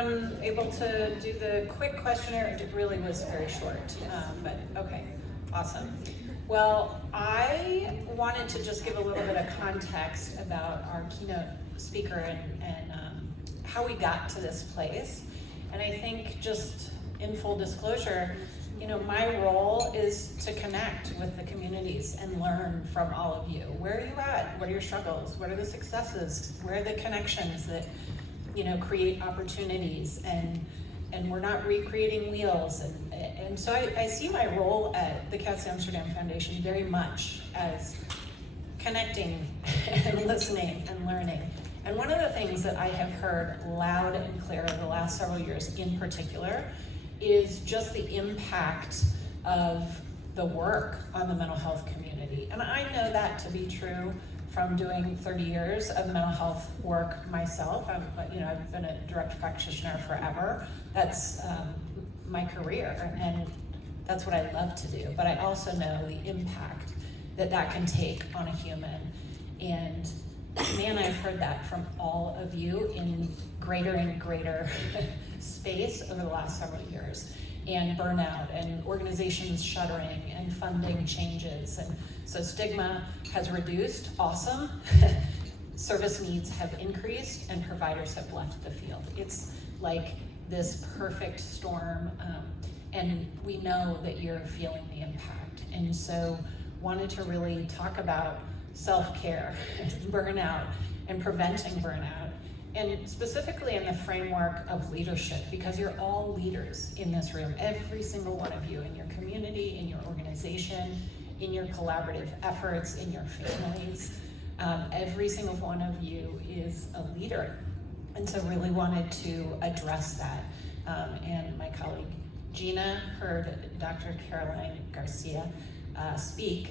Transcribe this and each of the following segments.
I'm able to do the quick questionnaire. It really was very short, but okay, awesome. Well, I wanted to just give a little bit of context about our keynote speaker and how we got to this place. And I think, just in full disclosure, you know, my role is to connect with the communities and learn from all of you. Where are you at? What are your struggles? What are the successes? Where are the connections that, you know, create opportunities? And we're not recreating wheels. And so I see my role at the Katz Amsterdam Foundation very much as connecting and listening and learning. And one of the things that I have heard loud and clear over the last several years in particular is just the impact of the work on the mental health community. And I know that to be true from doing 30 years of mental health work myself. I've been a direct practitioner forever. That's my career, and that's what I love to do. But I also know the impact that can take on a human. And man, I've heard that from all of you in greater and greater space over the last several years. And burnout, and organizations shuttering, and funding changes. And so stigma has reduced, awesome. Service needs have increased, and providers have left the field. It's like this perfect storm, and we know that you're feeling the impact. And so wanted to really talk about self-care, burnout, and preventing burnout, and specifically in the framework of leadership, because you're all leaders in this room, every single one of you, in your community, in your organization, in your collaborative efforts, in your families. Every single one of you is a leader. And so really wanted to address that. And my colleague Gina heard Dr. CarolLaine García speak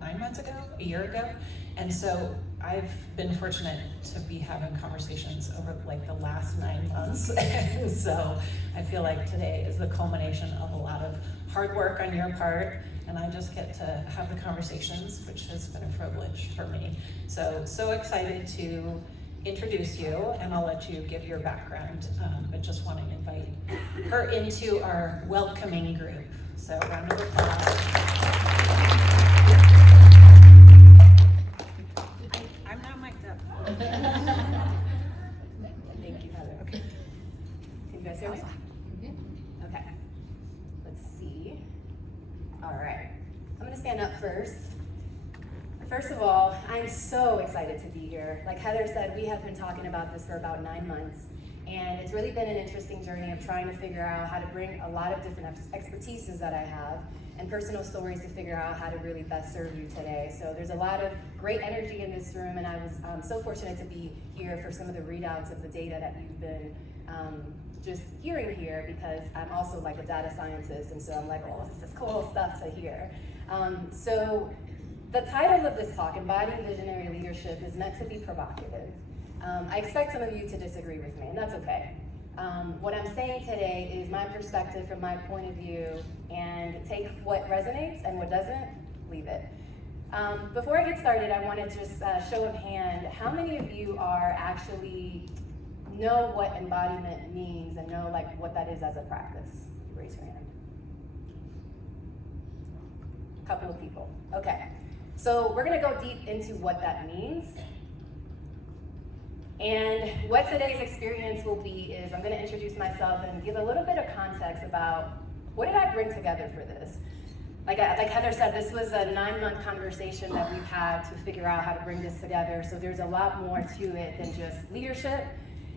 9 months ago, a year ago. And so I've been fortunate to be having conversations over like the last 9 months. And so I feel like today is the culmination of a lot of hard work on your part, and I just get to have the conversations, which has been a privilege for me. So excited to introduce you, and I'll let you give your background, but just want to invite her into our welcoming group. So round of applause. I'm not mic'd up. Thank you, Heather. Okay. Can you guys hear me? Okay. Let's see. All right. I'm going to stand up first. First of all, I'm so excited to be here. Like Heather said, we have been talking about this for about 9 months, and it's really been an interesting journey of trying to figure out how to bring a lot of different expertises that I have and personal stories to figure out how to really best serve you today. So there's a lot of great energy in this room, and I was so fortunate to be here for some of the readouts of the data that you've been just hearing here, because I'm also like a data scientist, and so I'm like, oh, this is cool stuff to hear. So the title of this talk, Embodying Visionary Leadership, is meant to be provocative. I expect some of you to disagree with me, and that's okay. What I'm saying today is my perspective from my point of view, and take what resonates and what doesn't, leave it. Before I get started, I want to just show of hand, how many of you are actually know what embodiment means and know like what that is as a practice? Raise your hand. A couple of people. Okay. So we're going to go deep into what that means. And what today's experience will be is I'm going to introduce myself and give a little bit of context about what did I bring together for this. Like Heather said, this was a 9-month conversation that we've had to figure out how to bring this together. So there's a lot more to it than just leadership,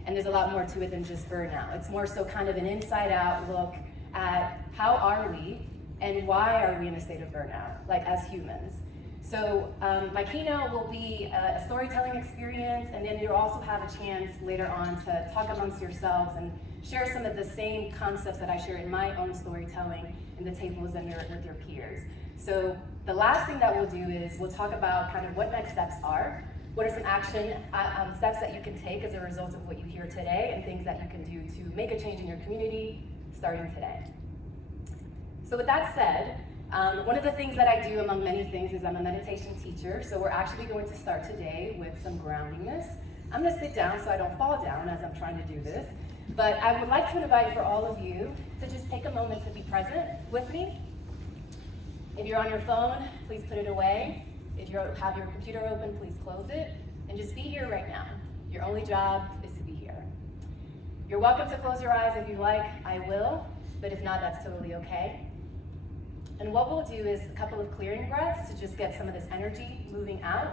and there's a lot more to it than just burnout. It's more so kind of an inside-out look at how are we and why are we in a state of burnout, like as humans. So my keynote will be a storytelling experience, and then you'll also have a chance later on to talk amongst yourselves and share some of the same concepts that I share in my own storytelling in the tables and with your peers. So the last thing that we'll do is we'll talk about kind of what next steps are, what are some action steps that you can take as a result of what you hear today, and things that you can do to make a change in your community starting today. So with that said, one of the things that I do among many things is I'm a meditation teacher, so we're actually going to start today with some groundingness. I'm gonna sit down so I don't fall down as I'm trying to do this. But I would like to invite for all of you to just take a moment to be present with me. If you're on your phone, please put it away. If you have your computer open, please close it. And just be here right now. Your only job is to be here. You're welcome to close your eyes if you like, I will, but if not, that's totally okay. And what we'll do is a couple of clearing breaths to just get some of this energy moving out.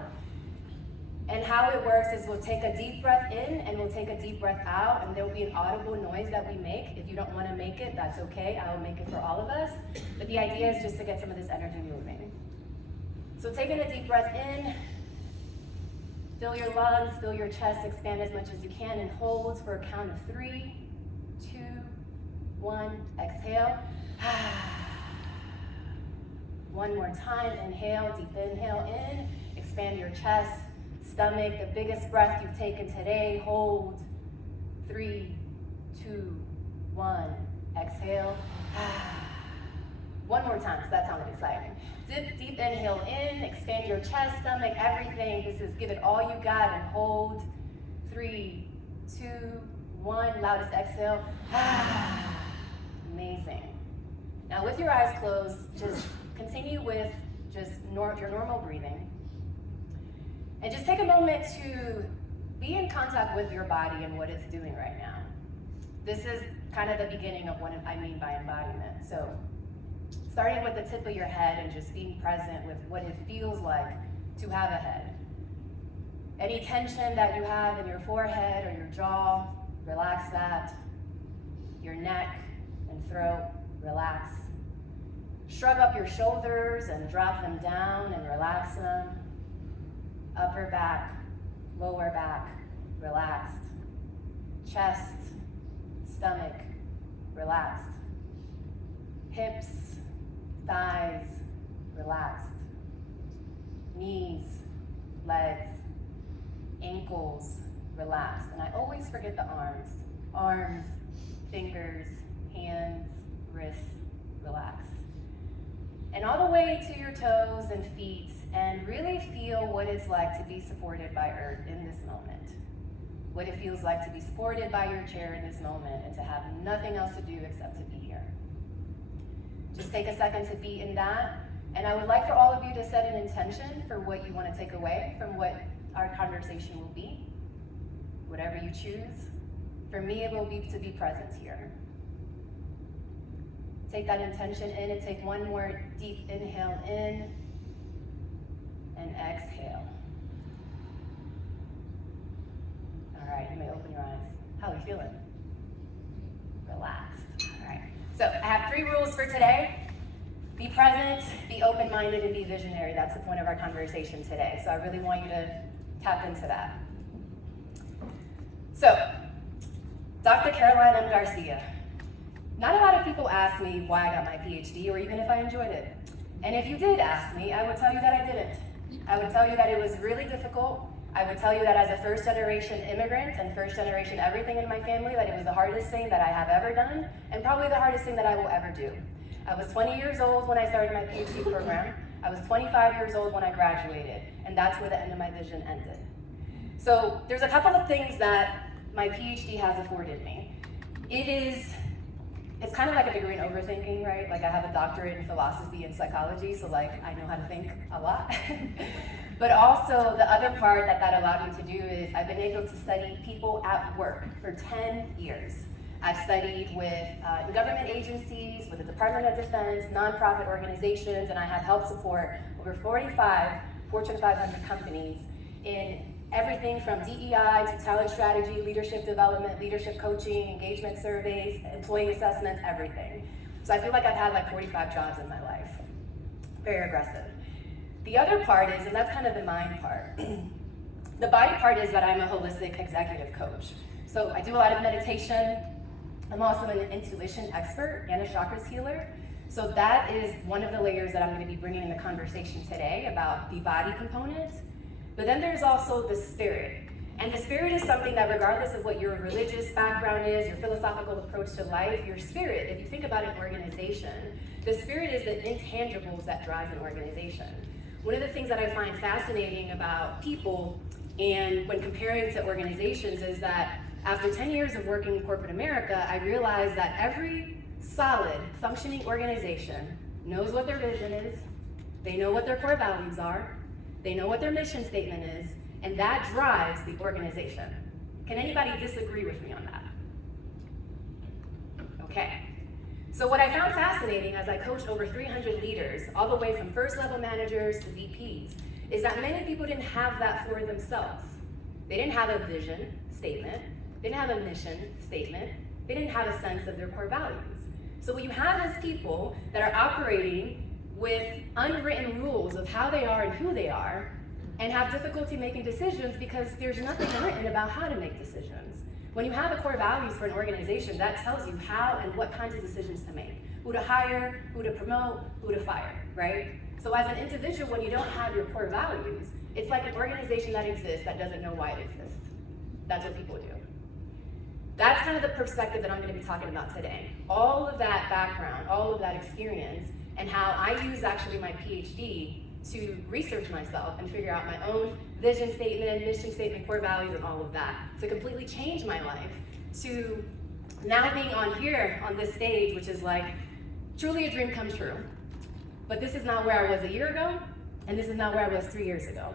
And how it works is we'll take a deep breath in and we'll take a deep breath out, and there will be an audible noise that we make. If you don't want to make it, that's okay. I will make it for all of us. But the idea is just to get some of this energy moving. So taking a deep breath in, fill your lungs, fill your chest, expand as much as you can, and hold for a count of 3, 2, 1, exhale. One more time, inhale, deep inhale in, expand your chest, stomach, the biggest breath you've taken today, hold, 3, 2, 1, exhale. One more time, so that sounded exciting. Deep inhale in, expand your chest, stomach, everything. This is give it all you got and hold, 3, 2, 1, loudest exhale. Amazing. Now with your eyes closed, just continue with just your normal breathing. And just take a moment to be in contact with your body and what it's doing right now. This is kind of the beginning of what I mean by embodiment. So starting with the tip of your head and just being present with what it feels like to have a head. Any tension that you have in your forehead or your jaw, relax that. Your neck and throat, relax. Shrug up your shoulders and drop them down and relax them. Upper back, lower back, relaxed. Chest, stomach, relaxed. Hips, thighs, relaxed. Knees, legs, ankles, relaxed. And I always forget the arms. Arms, fingers, hands, wrists, relaxed. And all the way to your toes and feet, and really feel what it's like to be supported by Earth in this moment. What it feels like to be supported by your chair in this moment and to have nothing else to do except to be here. Just take a second to be in that. And I would like for all of you to set an intention for what you want to take away from what our conversation will be. Whatever you choose. For me, it will be to be present here. Take that intention in and take one more deep inhale in and exhale. All right, you may open your eyes. How are you feeling? Relaxed. All right. So I have 3 rules for today. Be present, be open-minded, and be visionary. That's the point of our conversation today. So I really want you to tap into that. So, Dr. CarolLaine García. Not a lot of people ask me why I got my PhD or even if I enjoyed it. And if you did ask me, I would tell you that I didn't. I would tell you that it was really difficult. I would tell you that as a first-generation immigrant and first-generation everything in my family, that it was the hardest thing that I have ever done and probably the hardest thing that I will ever do. I was 20 years old when I started my PhD program. I was 25 years old when I graduated, and that's where the end of my vision ended. So there's a couple of things that my PhD has afforded me. It's kind of like a degree in overthinking, right? Like I have a doctorate in philosophy and psychology, so like I know how to think a lot. But also the other part that allowed me to do is I've been able to study people at work for 10 years. I've studied with government agencies, with the Department of Defense, nonprofit organizations, and I have helped support over 45 Fortune 500 companies in everything from DEI to talent strategy, leadership development, leadership coaching, engagement surveys, employee assessments, everything. So I feel like I've had like 45 jobs in my life. Very aggressive. The other part is, and that's kind of the mind part, the body part is that I'm a holistic executive coach. So I do a lot of meditation. I'm also an intuition expert and a chakras healer. So that is one of the layers that I'm going to be bringing in the conversation today about the body component. But then there's also the spirit. And the spirit is something that regardless of what your religious background is, your philosophical approach to life, your spirit, if you think about an organization, the spirit is the intangibles that drives an organization. One of the things that I find fascinating about people and when comparing to organizations is that after 10 years of working in corporate America, I realized that every solid, functioning organization knows what their vision is, they know what their core values are, they know what their mission statement is, and that drives the organization. Can anybody disagree with me on that? Okay. So what I found fascinating as I coached over 300 leaders, all the way from first level managers to VPs, is that many people didn't have that for themselves. They didn't have a vision statement, they didn't have a mission statement, they didn't have a sense of their core values. So what you have is people that are operating with unwritten rules of how they are and who they are, and have difficulty making decisions because there's nothing written about how to make decisions. When you have a core values for an organization, that tells you how and what kinds of decisions to make. Who to hire, who to promote, who to fire, right? So as an individual, when you don't have your core values, it's like an organization that exists that doesn't know why it exists. That's what people do. That's kind of the perspective that I'm going to be talking about today. All of that background, all of that experience, and how I use actually my PhD to research myself and figure out my own vision statement, mission statement, core values, and all of that to completely change my life to now being on here on this stage, which is like truly a dream come true. But this is not where I was a year ago, and this is not where I was 3 years ago.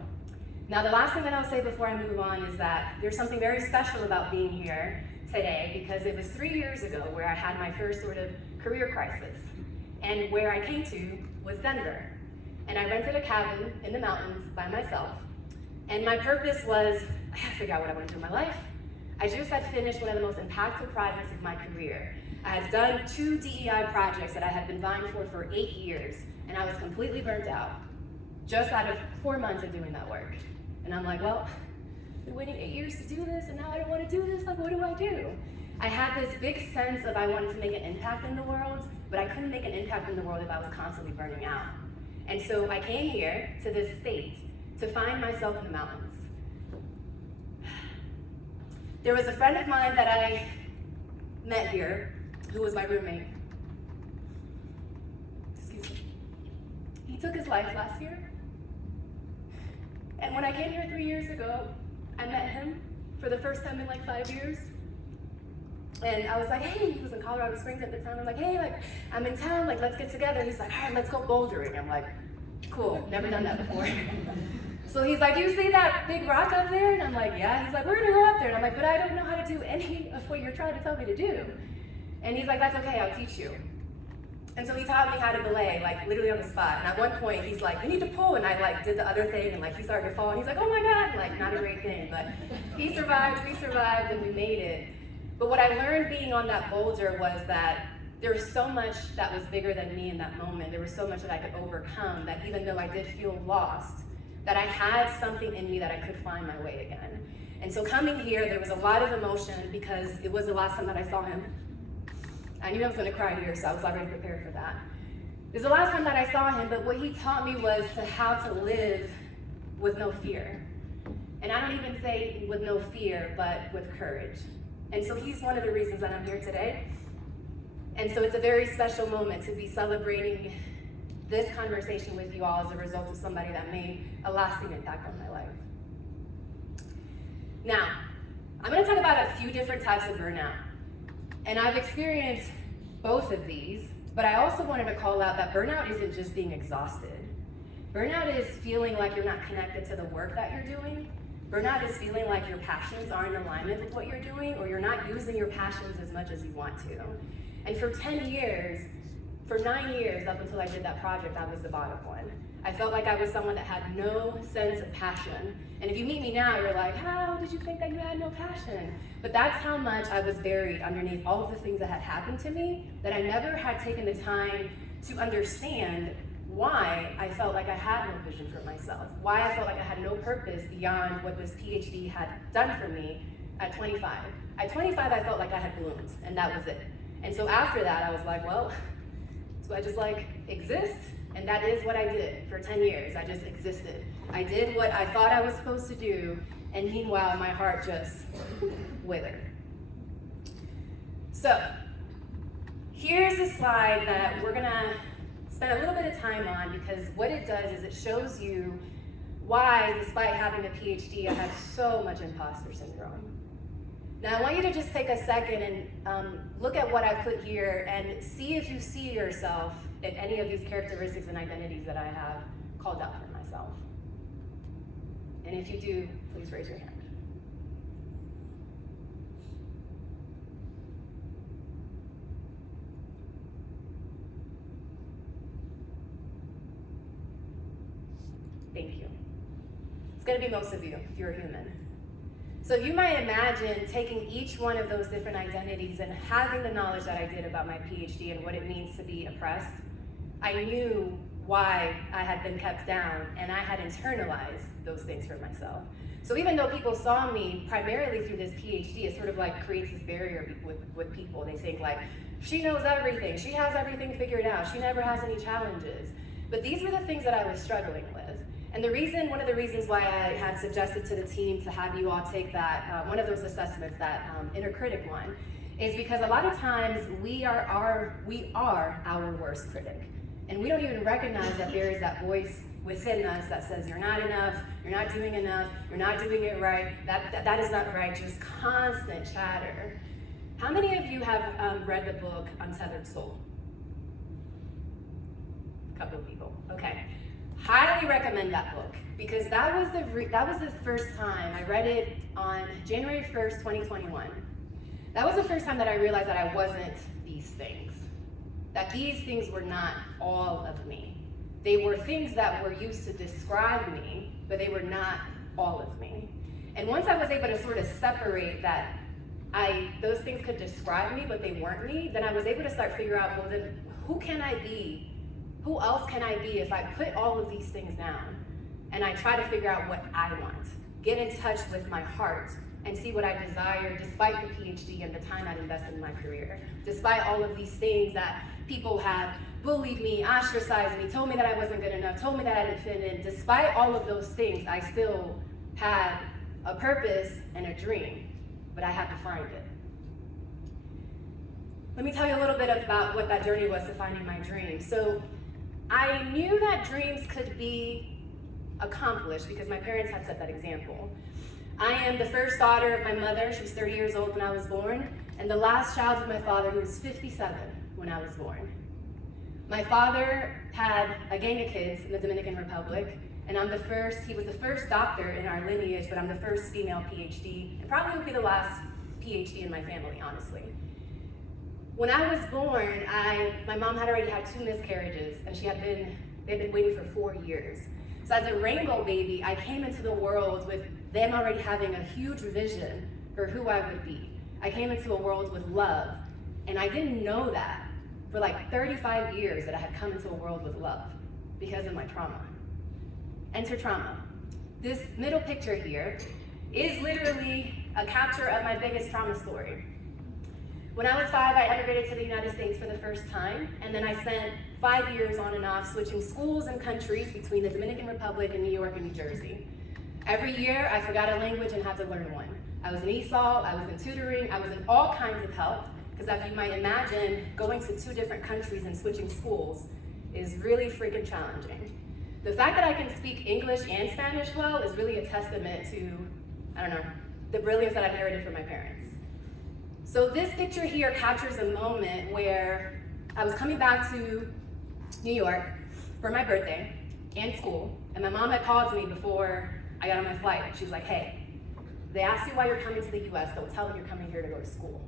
Now, the last thing that I'll say before I move on is that there's something very special about being here today, because it was 3 years ago where I had my first sort of career crisis. And where I came to was Denver. And I rented a cabin in the mountains by myself. And my purpose was, I had to figure out what I want to do in my life. I just had finished one of the most impactful projects of my career. I had done 2 DEI projects that I had been vying for 8 years, and I was completely burnt out, just out of 4 months of doing that work. And I'm like, well, I've been waiting 8 years to do this, and now I don't want to do this, like what do I do? I had this big sense of I wanted to make an impact in the world, but I couldn't make an impact in the world if I was constantly burning out. And so I came here to this state to find myself in the mountains. There was a friend of mine that I met here who was my roommate. Excuse me. He took his life last year. And when I came here 3 years ago, I met him for the first time in like 5 years. And I was like, hey, he was in Colorado Springs at the time. I'm like, hey, like, I'm in town, like, let's get together. He's like, all right, let's go bouldering. I'm like, cool, never done that before. So he's like, you see that big rock up there? And I'm like, yeah. He's like, we're gonna go up there. And I'm like, but I don't know how to do any of what you're trying to tell me to do. And he's like, that's okay, I'll teach you. And so he taught me how to belay, like literally on the spot. And at one point, he's like, you need to pull. And I like did the other thing, and like he started to fall. And he's like, oh my God, like not a great thing. But he survived, we survived, and we made it. But what I learned being on that boulder was that there was so much that was bigger than me in that moment. There was so much that I could overcome, that even though I did feel lost, that I had something in me that I could find my way again. And so coming here, there was a lot of emotion because it was the last time that I saw him. I knew I was gonna cry here, so I was already prepared for that. It was the last time that I saw him, but what he taught me was how to live with no fear. And I don't even say with no fear, but with courage. And so he's one of the reasons that I'm here today. And so it's a very special moment to be celebrating this conversation with you all as a result of somebody that made a lasting impact on my life. Now, I'm gonna talk about a few different types of burnout. And I've experienced both of these, but I also wanted to call out that burnout isn't just being exhausted. Burnout is feeling like you're not connected to the work that you're doing. Burnout is feeling like your passions aren't in alignment with what you're doing, or you're not using your passions as much as you want to. And for 10 years, for 9 years, up until I did that project, I was the bottom one. I felt like I was someone that had no sense of passion. And if you meet me now, you're like, how did you think that you had no passion? But that's how much I was buried underneath all of the things that had happened to me, that I never had taken the time to understand why I felt like I had no vision for myself, why I felt like I had no purpose beyond what this PhD had done for me at 25. At 25, I felt like I had bloomed, and that was it. And so after that, I was like, well, do I just like exist? And that is what I did for 10 years. I just existed. I did what I thought I was supposed to do, and meanwhile, my heart just withered. So, here's a slide that we're gonna spend a little bit of time on, because what it does is it shows you why, despite having a PhD, I have so much imposter syndrome. Now, I want you to just take a second and look at what I put here and see if you see yourself in any of these characteristics and identities that I have called out for myself. And if you do, please raise your hand. Thank you. It's going to be most of you if you're human. So you might imagine taking each one of those different identities and having the knowledge that I did about my PhD and what it means to be oppressed. I knew why I had been kept down, and I had internalized those things for myself. So even though people saw me primarily through this PhD, it sort of like creates this barrier with people. They think like, she knows everything, she has everything figured out, she never has any challenges. But these were the things that I was struggling with. And one of the reasons why I had suggested to the team to have you all take that, one of those assessments, that inner critic one, is because a lot of times we are our worst critic. And we don't even recognize that there is that voice within us that says, you're not enough, you're not doing enough, you're not doing it right, that is not right, just constant chatter. How many of you have read the book Untethered Soul? A couple of people, okay. Highly recommend that book, because that was the first time I read it on January 1st, 2021. That was the first time that I realized that I wasn't these things. That these things were not all of me. They were things that were used to describe me, but they were not all of me. And once I was able to sort of separate that those things could describe me, but they weren't me, then I was able to start figuring out, well, then who can I be? Who else can I be if I put all of these things down and I try to figure out what I want, get in touch with my heart and see what I desire despite the PhD and the time I'd invested in my career, despite all of these things that people have bullied me, ostracized me, told me that I wasn't good enough, told me that I didn't fit in. Despite all of those things, I still had a purpose and a dream, but I had to find it. Let me tell you a little bit about what that journey was to finding my dream. So I knew that dreams could be accomplished because my parents had set that example. I am the first daughter of my mother. She was 30 years old when I was born, and the last child of my father, who was 57 when I was born. My father had a gang of kids in the Dominican Republic, and he was the first doctor in our lineage, but I'm the first female PhD, and probably will be the last PhD in my family, honestly. When I was born, my mom had already had 2 miscarriages, and they'd been waiting for 4 years. So as a rainbow baby, I came into the world with them already having a huge vision for who I would be. I came into a world with love, and I didn't know that for like 35 years that I had come into a world with love because of my trauma. Enter trauma. This middle picture here is literally a capture of my biggest trauma story. When I was 5, I immigrated to the United States for the first time, and then I spent 5 years on and off switching schools and countries between the Dominican Republic and New York and New Jersey. Every year, I forgot a language and had to learn one. I was in ESOL, I was in tutoring, I was in all kinds of help, because as you might imagine, going to 2 different countries and switching schools is really freaking challenging. The fact that I can speak English and Spanish well is really a testament to, the brilliance that I inherited from my parents. So this picture here captures a moment where I was coming back to New York for my birthday and school, and my mom had called me before I got on my flight. She was like, hey, they asked you why you're coming to the US, don't tell them you're coming here to go to school.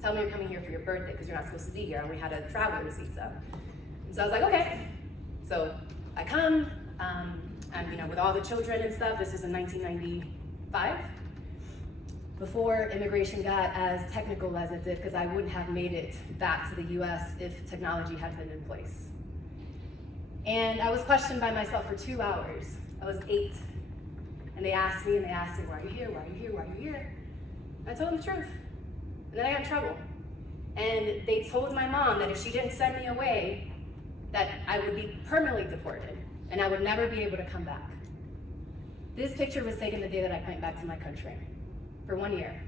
Tell them you're coming here for your birthday because you're not supposed to be here. I only had a traveler's visa. And so I was like, okay. So I come, and with all the children and stuff, this is in 1995. Before immigration got as technical as it did, because I wouldn't have made it back to the US if technology had been in place. And I was questioned by myself for 2 hours. I was 8. And they asked me, why are you here? Why are you here? Why are you here? And I told them the truth. And then I got in trouble. And they told my mom that if she didn't send me away, that I would be permanently deported and I would never be able to come back. This picture was taken the day that I went back to my country for 1 year.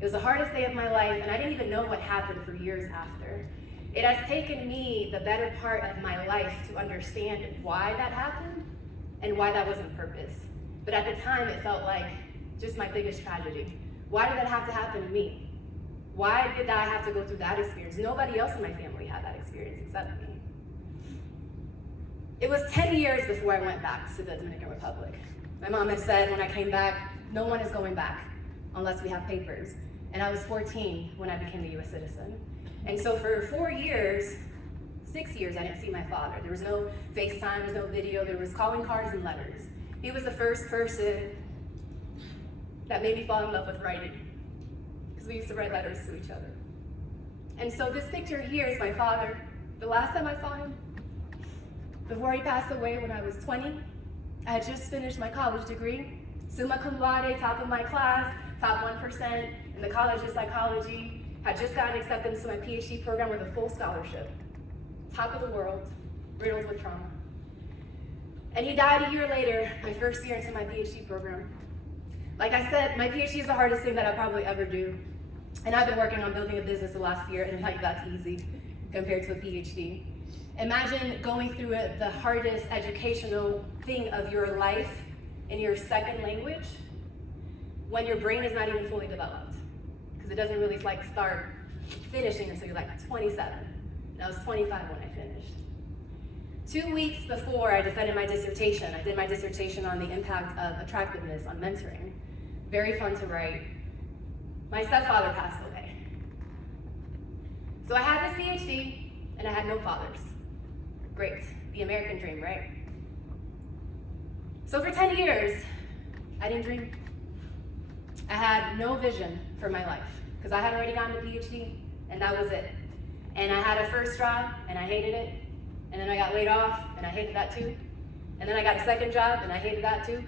It was the hardest day of my life, and I didn't even know what happened for years after. It has taken me the better part of my life to understand why that happened, and why that wasn't purpose. But at the time, it felt like just my biggest tragedy. Why did that have to happen to me? Why did I have to go through that experience? Nobody else in my family had that experience except me. It was 10 years before I went back to the Dominican Republic. My mom had said when I came back, no one is going back unless we have papers. And I was 14 when I became a US citizen. And so for 4 years, 6 years, I didn't see my father. There was no FaceTime, there was no video, there was calling cards and letters. He was the first person that made me fall in love with writing, because we used to write letters to each other. And so this picture here is my father. The last time I saw him, before he passed away when I was 20, I had just finished my college degree, summa cum laude, top of my class, top 1% in the College of Psychology, had just gotten acceptance to my PhD program with a full scholarship, top of the world, riddled with trauma. And he died a year later, my first year into my PhD program. Like I said, my PhD is the hardest thing that I'll probably ever do. And I've been working on building a business the last year, and like that's easy compared to a PhD. Imagine going through the hardest educational thing of your life in your second language when your brain is not even fully developed. Because it doesn't really like start finishing until you're like 27. And I was 25 when I finished. 2 weeks before I defended my dissertation, I did my dissertation on the impact of attractiveness on mentoring. Very fun to write. My stepfather passed away. So I had this PhD, and I had no fathers. Great, the American dream, right? So for 10 years, I didn't dream. I had no vision for my life, because I had already gotten a PhD, and that was it. And I had a first job, and I hated it. And then I got laid off, and I hated that too. And then I got a second job, and I hated that too.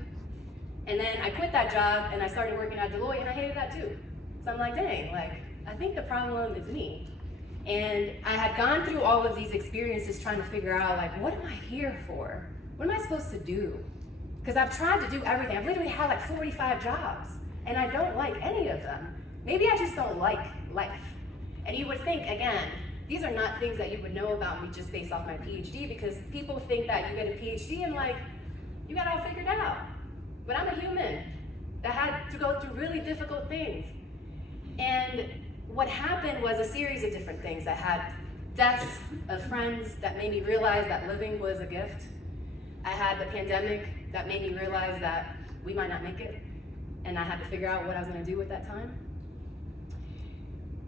And then I quit that job, and I started working at Deloitte, and I hated that too. So I'm like, dang, like, I think the problem is me. And I had gone through all of these experiences trying to figure out, like, what am I here for? What am I supposed to do? Because I've tried to do everything. I've literally had like 45 jobs, and I don't like any of them. Maybe I just don't like life. And you would think, again, these are not things that you would know about me just based off my PhD, because people think that you get a PhD and like, you got it all figured out. But I'm a human that had to go through really difficult things. And what happened was a series of different things. I had deaths of friends that made me realize that living was a gift. I had the pandemic that made me realize that we might not make it, and I had to figure out what I was gonna do at that time.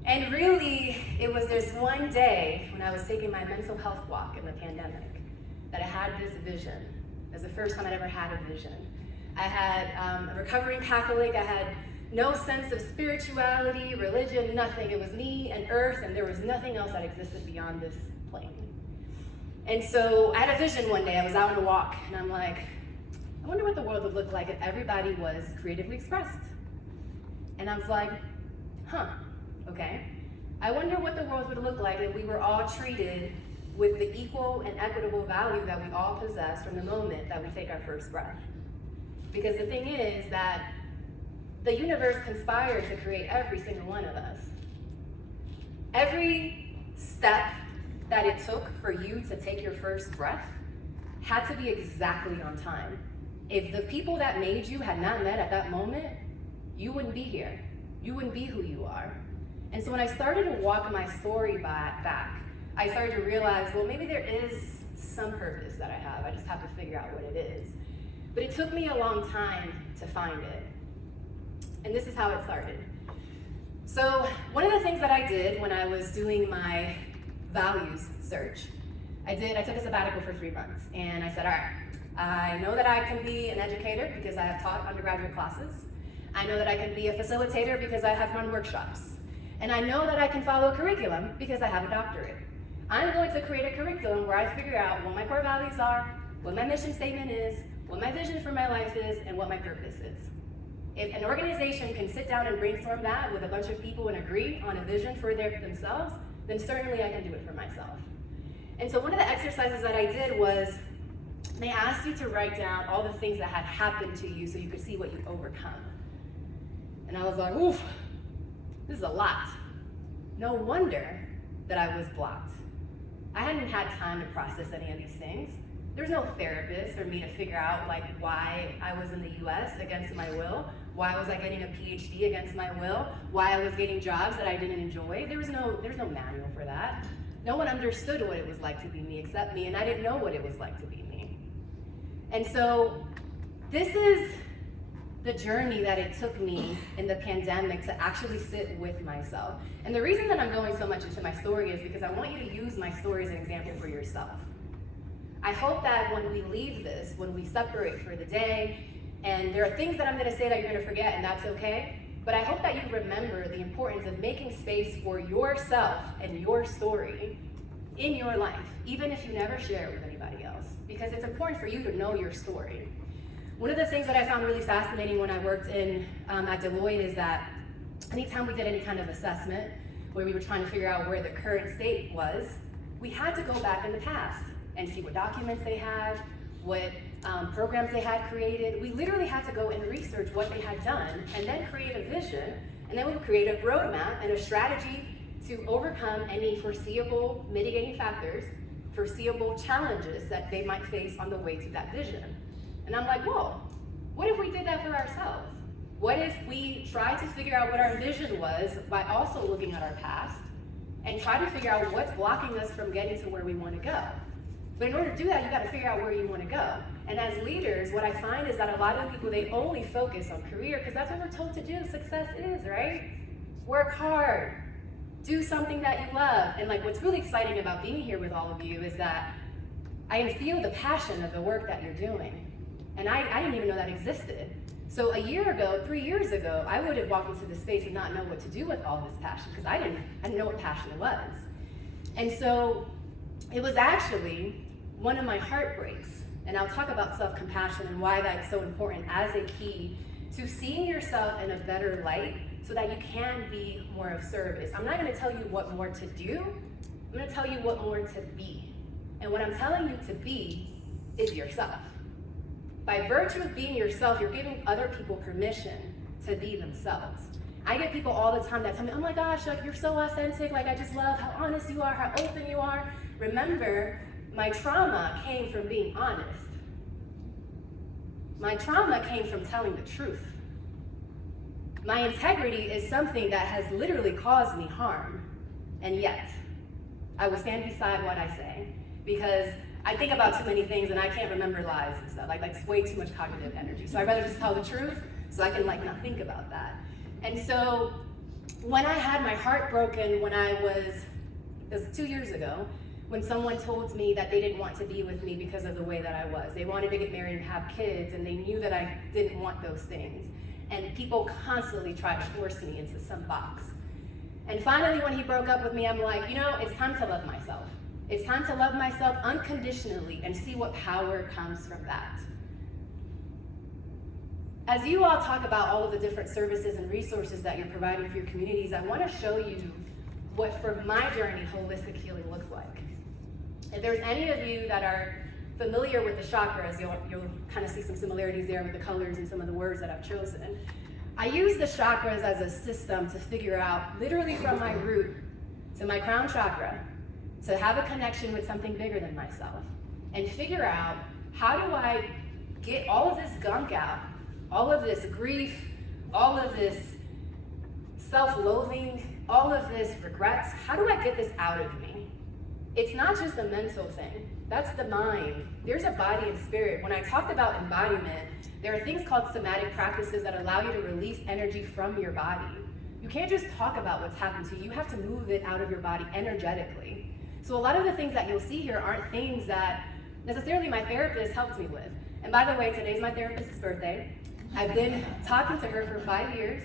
And really, it was this one day when I was taking my mental health walk in the pandemic that I had this vision. It was the first time I'd ever had a vision. I had a recovering Catholic. I had no sense of spirituality, religion, nothing. It was me and earth, and there was nothing else that existed beyond this plane. And so I had a vision one day. I was out on a walk, and I'm like, I wonder what the world would look like if everybody was creatively expressed. And I was like, huh, okay. I wonder what the world would look like if we were all treated with the equal and equitable value that we all possess from the moment that we take our first breath. Because the thing is that the universe conspired to create every single one of us. Every step that it took for you to take your first breath had to be exactly on time. If the people that made you had not met at that moment, you wouldn't be here. You wouldn't be who you are. And so when I started to walk my story back, I started to realize, well, maybe there is some purpose that I have. I just have to figure out what it is. But it took me a long time to find it. And this is how it started. So one of the things that I did when I was doing my values search, I took a sabbatical for 3 months. And I said, all right, I know that I can be an educator because I have taught undergraduate classes. I know that I can be a facilitator because I have run workshops. And I know that I can follow a curriculum because I have a doctorate. I'm going to create a curriculum where I figure out what my core values are, what my mission statement is, what my vision for my life is, and what my purpose is. If an organization can sit down and brainstorm that with a bunch of people and agree on a vision for themselves, then certainly I can do it for myself. And so one of the exercises that I did was, they asked you to write down all the things that had happened to you so you could see what you'd overcome. And I was like, oof, this is a lot. No wonder that I was blocked. I hadn't had time to process any of these things. There's no therapist for me to figure out like why I was in the US against my will, why was I getting a PhD against my will, why I was getting jobs that I didn't enjoy. There's no manual for that. No one understood what it was like to be me except me, and I didn't know what it was like to be me. And so this is the journey that it took me in the pandemic to actually sit with myself. And the reason that I'm going so much into my story is because I want you to use my story as an example for yourself. I hope that when we leave this, when we separate for the day, and there are things that I'm gonna say that you're gonna forget, and that's okay, but I hope that you remember the importance of making space for yourself and your story in your life, even if you never share it with anybody else, because it's important for you to know your story. One of the things that I found really fascinating when I worked at Deloitte is that anytime we did any kind of assessment where we were trying to figure out where the current state was, we had to go back in the past and see what documents they had, what programs they had created. We literally had to go and research what they had done and then create a vision, and then we would create a roadmap and a strategy to overcome any foreseeable mitigating factors, foreseeable challenges that they might face on the way to that vision. And I'm like, whoa, what if we did that for ourselves? What if we tried to figure out what our vision was by also looking at our past and try to figure out what's blocking us from getting to where we want to go? But in order to do that, you got to figure out where you want to go. And as leaders, what I find is that a lot of people, they only focus on career because that's what we're told to do. Success is, right? Work hard, do something that you love. And like what's really exciting about being here with all of you is that I feel the passion of the work that you're doing. And I didn't even know that existed. So a year ago, 3 years ago, I would have walked into this space and not know what to do with all this passion because I didn't know what passion was. And so it was actually one of my heartbreaks. And I'll talk about self-compassion and why that's so important as a key to seeing yourself in a better light so that you can be more of service. I'm not going to tell you what more to do. I'm going to tell you what more to be. And what I'm telling you to be is yourself. By virtue of being yourself, you're giving other people permission to be themselves. I get people all the time that tell me, oh my gosh, like you're so authentic, like I just love how honest you are, how open you are. Remember, my trauma came from being honest. My trauma came from telling the truth. My integrity is something that has literally caused me harm. And yet, I will stand beside what I say because I think about too many things and I can't remember lies and stuff. Like it's way too much cognitive energy. So I'd rather just tell the truth so I can like not think about that. And so when I had my heart broken when it was 2 years ago, when someone told me that they didn't want to be with me because of the way that I was. They wanted to get married and have kids and they knew that I didn't want those things. And people constantly tried to force me into some box. And finally when he broke up with me, I'm like, you know, it's time to love myself. It's time to love myself unconditionally and see what power comes from that. As you all talk about all of the different services and resources that you're providing for your communities, I want to show you what, for my journey, holistic healing looks like. If there's any of you that are familiar with the chakras, you'll kind of see some similarities there with the colors and some of the words that I've chosen. I use the chakras as a system to figure out, literally from my root to my crown chakra, to have a connection with something bigger than myself and figure out how do I get all of this gunk out, all of this grief, all of this self-loathing, all of this regrets. How do I get this out of me? It's not just a mental thing. That's the mind. There's a body and spirit. When I talked about embodiment, there are things called somatic practices that allow you to release energy from your body. You can't just talk about what's happened to you. You have to move it out of your body energetically. So a lot of the things that you'll see here aren't things that necessarily my therapist helped me with. And by the way, today's my therapist's birthday. I've been talking to her for 5 years.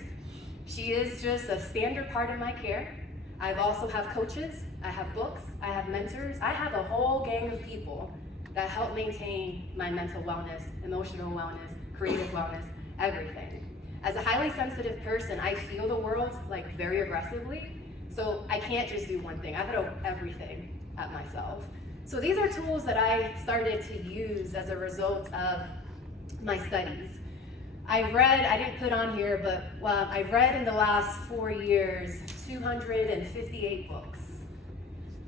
She is just a standard part of my care. I also have coaches, I have books, I have mentors. I have a whole gang of people that help maintain my mental wellness, emotional wellness, creative wellness, everything. As a highly sensitive person, I feel the world like very aggressively. So I can't just do one thing. I throw everything at myself. So these are tools that I started to use as a result of my studies. I didn't put on here, but I've read in the last 4 years 258 books,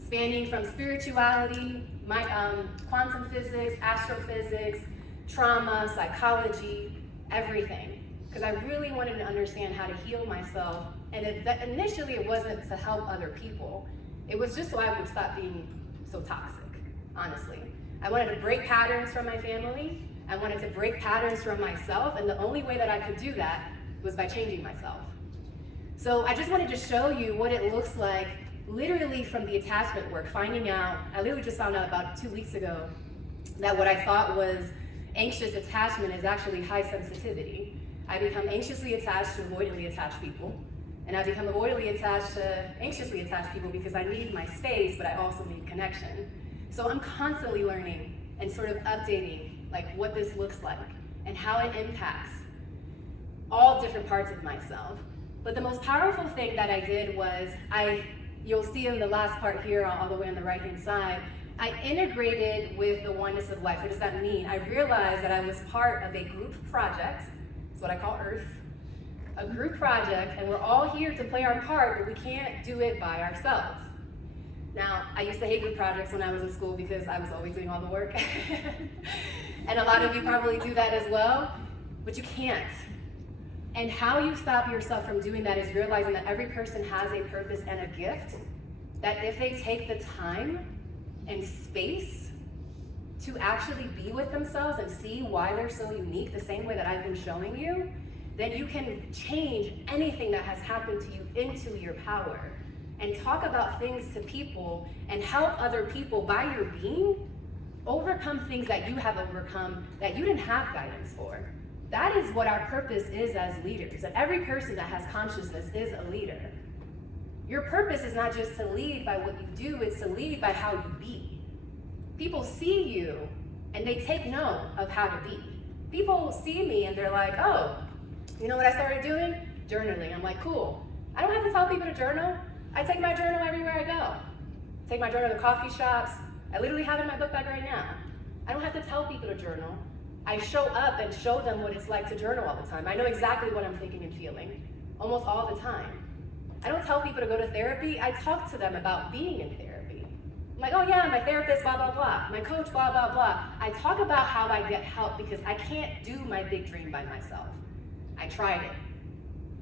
spanning from spirituality, quantum physics, astrophysics, trauma, psychology, everything. Because I really wanted to understand how to heal myself. And initially it wasn't to help other people. It was just so I would stop being so toxic, honestly. I wanted to break patterns from my family. I wanted to break patterns from myself. And the only way that I could do that was by changing myself. So I just wanted to show you what it looks like literally from the attachment work, finding out, I literally just found out about 2 weeks ago that what I thought was anxious attachment is actually high sensitivity. I become anxiously attached to avoidantly attached people, and I become avoidantly attached to anxiously attached people because I need my space, but I also need connection. So I'm constantly learning and sort of updating like what this looks like and how it impacts all different parts of myself. But the most powerful thing that I did was you'll see in the last part here, all the way on the right-hand side, I integrated with the oneness of life. What does that mean? I realized that I was part of a group project. It's what I call Earth. A group project, and we're all here to play our part, but we can't do it by ourselves. Now, I used to hate group projects when I was in school because I was always doing all the work. And a lot of you probably do that as well, but you can't. And how you stop yourself from doing that is realizing that every person has a purpose and a gift, that if they take the time and space to actually be with themselves and see why they're so unique, the same way that I've been showing you, then you can change anything that has happened to you into your power and talk about things to people and help other people by your being overcome things that you have overcome that you didn't have guidance for. That is what our purpose is as leaders. That every person that has consciousness is a leader. Your purpose is not just to lead by what you do, it's to lead by how you be. People see you and they take note of how to be. People see me and they're like, oh, you know what I started doing? Journaling. I'm like, cool. I don't have to tell people to journal. I take my journal everywhere I go. Take my journal to coffee shops. I literally have it in my book bag right now. I don't have to tell people to journal. I show up and show them what it's like to journal all the time. I know exactly what I'm thinking and feeling, almost all the time. I don't tell people to go to therapy. I talk to them about being in therapy. I'm like, oh yeah, my therapist, blah, blah, blah. My coach, blah, blah, blah. I talk about how I get help because I can't do my big dream by myself. I tried it.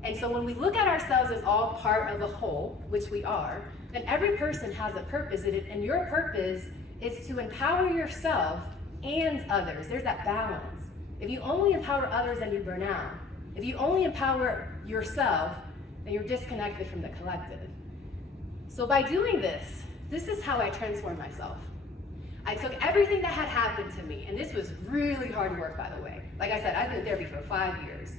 And so when we look at ourselves as all part of a whole, which we are, then every person has a purpose, and your purpose is to empower yourself and others. There's that balance. If you only empower others, then you burn out. If you only empower yourself, then you're disconnected from the collective. So by doing this, this is how I transformed myself. I took everything that had happened to me, and this was really hard work, by the way. Like I said, I've been in therapy for 5 years.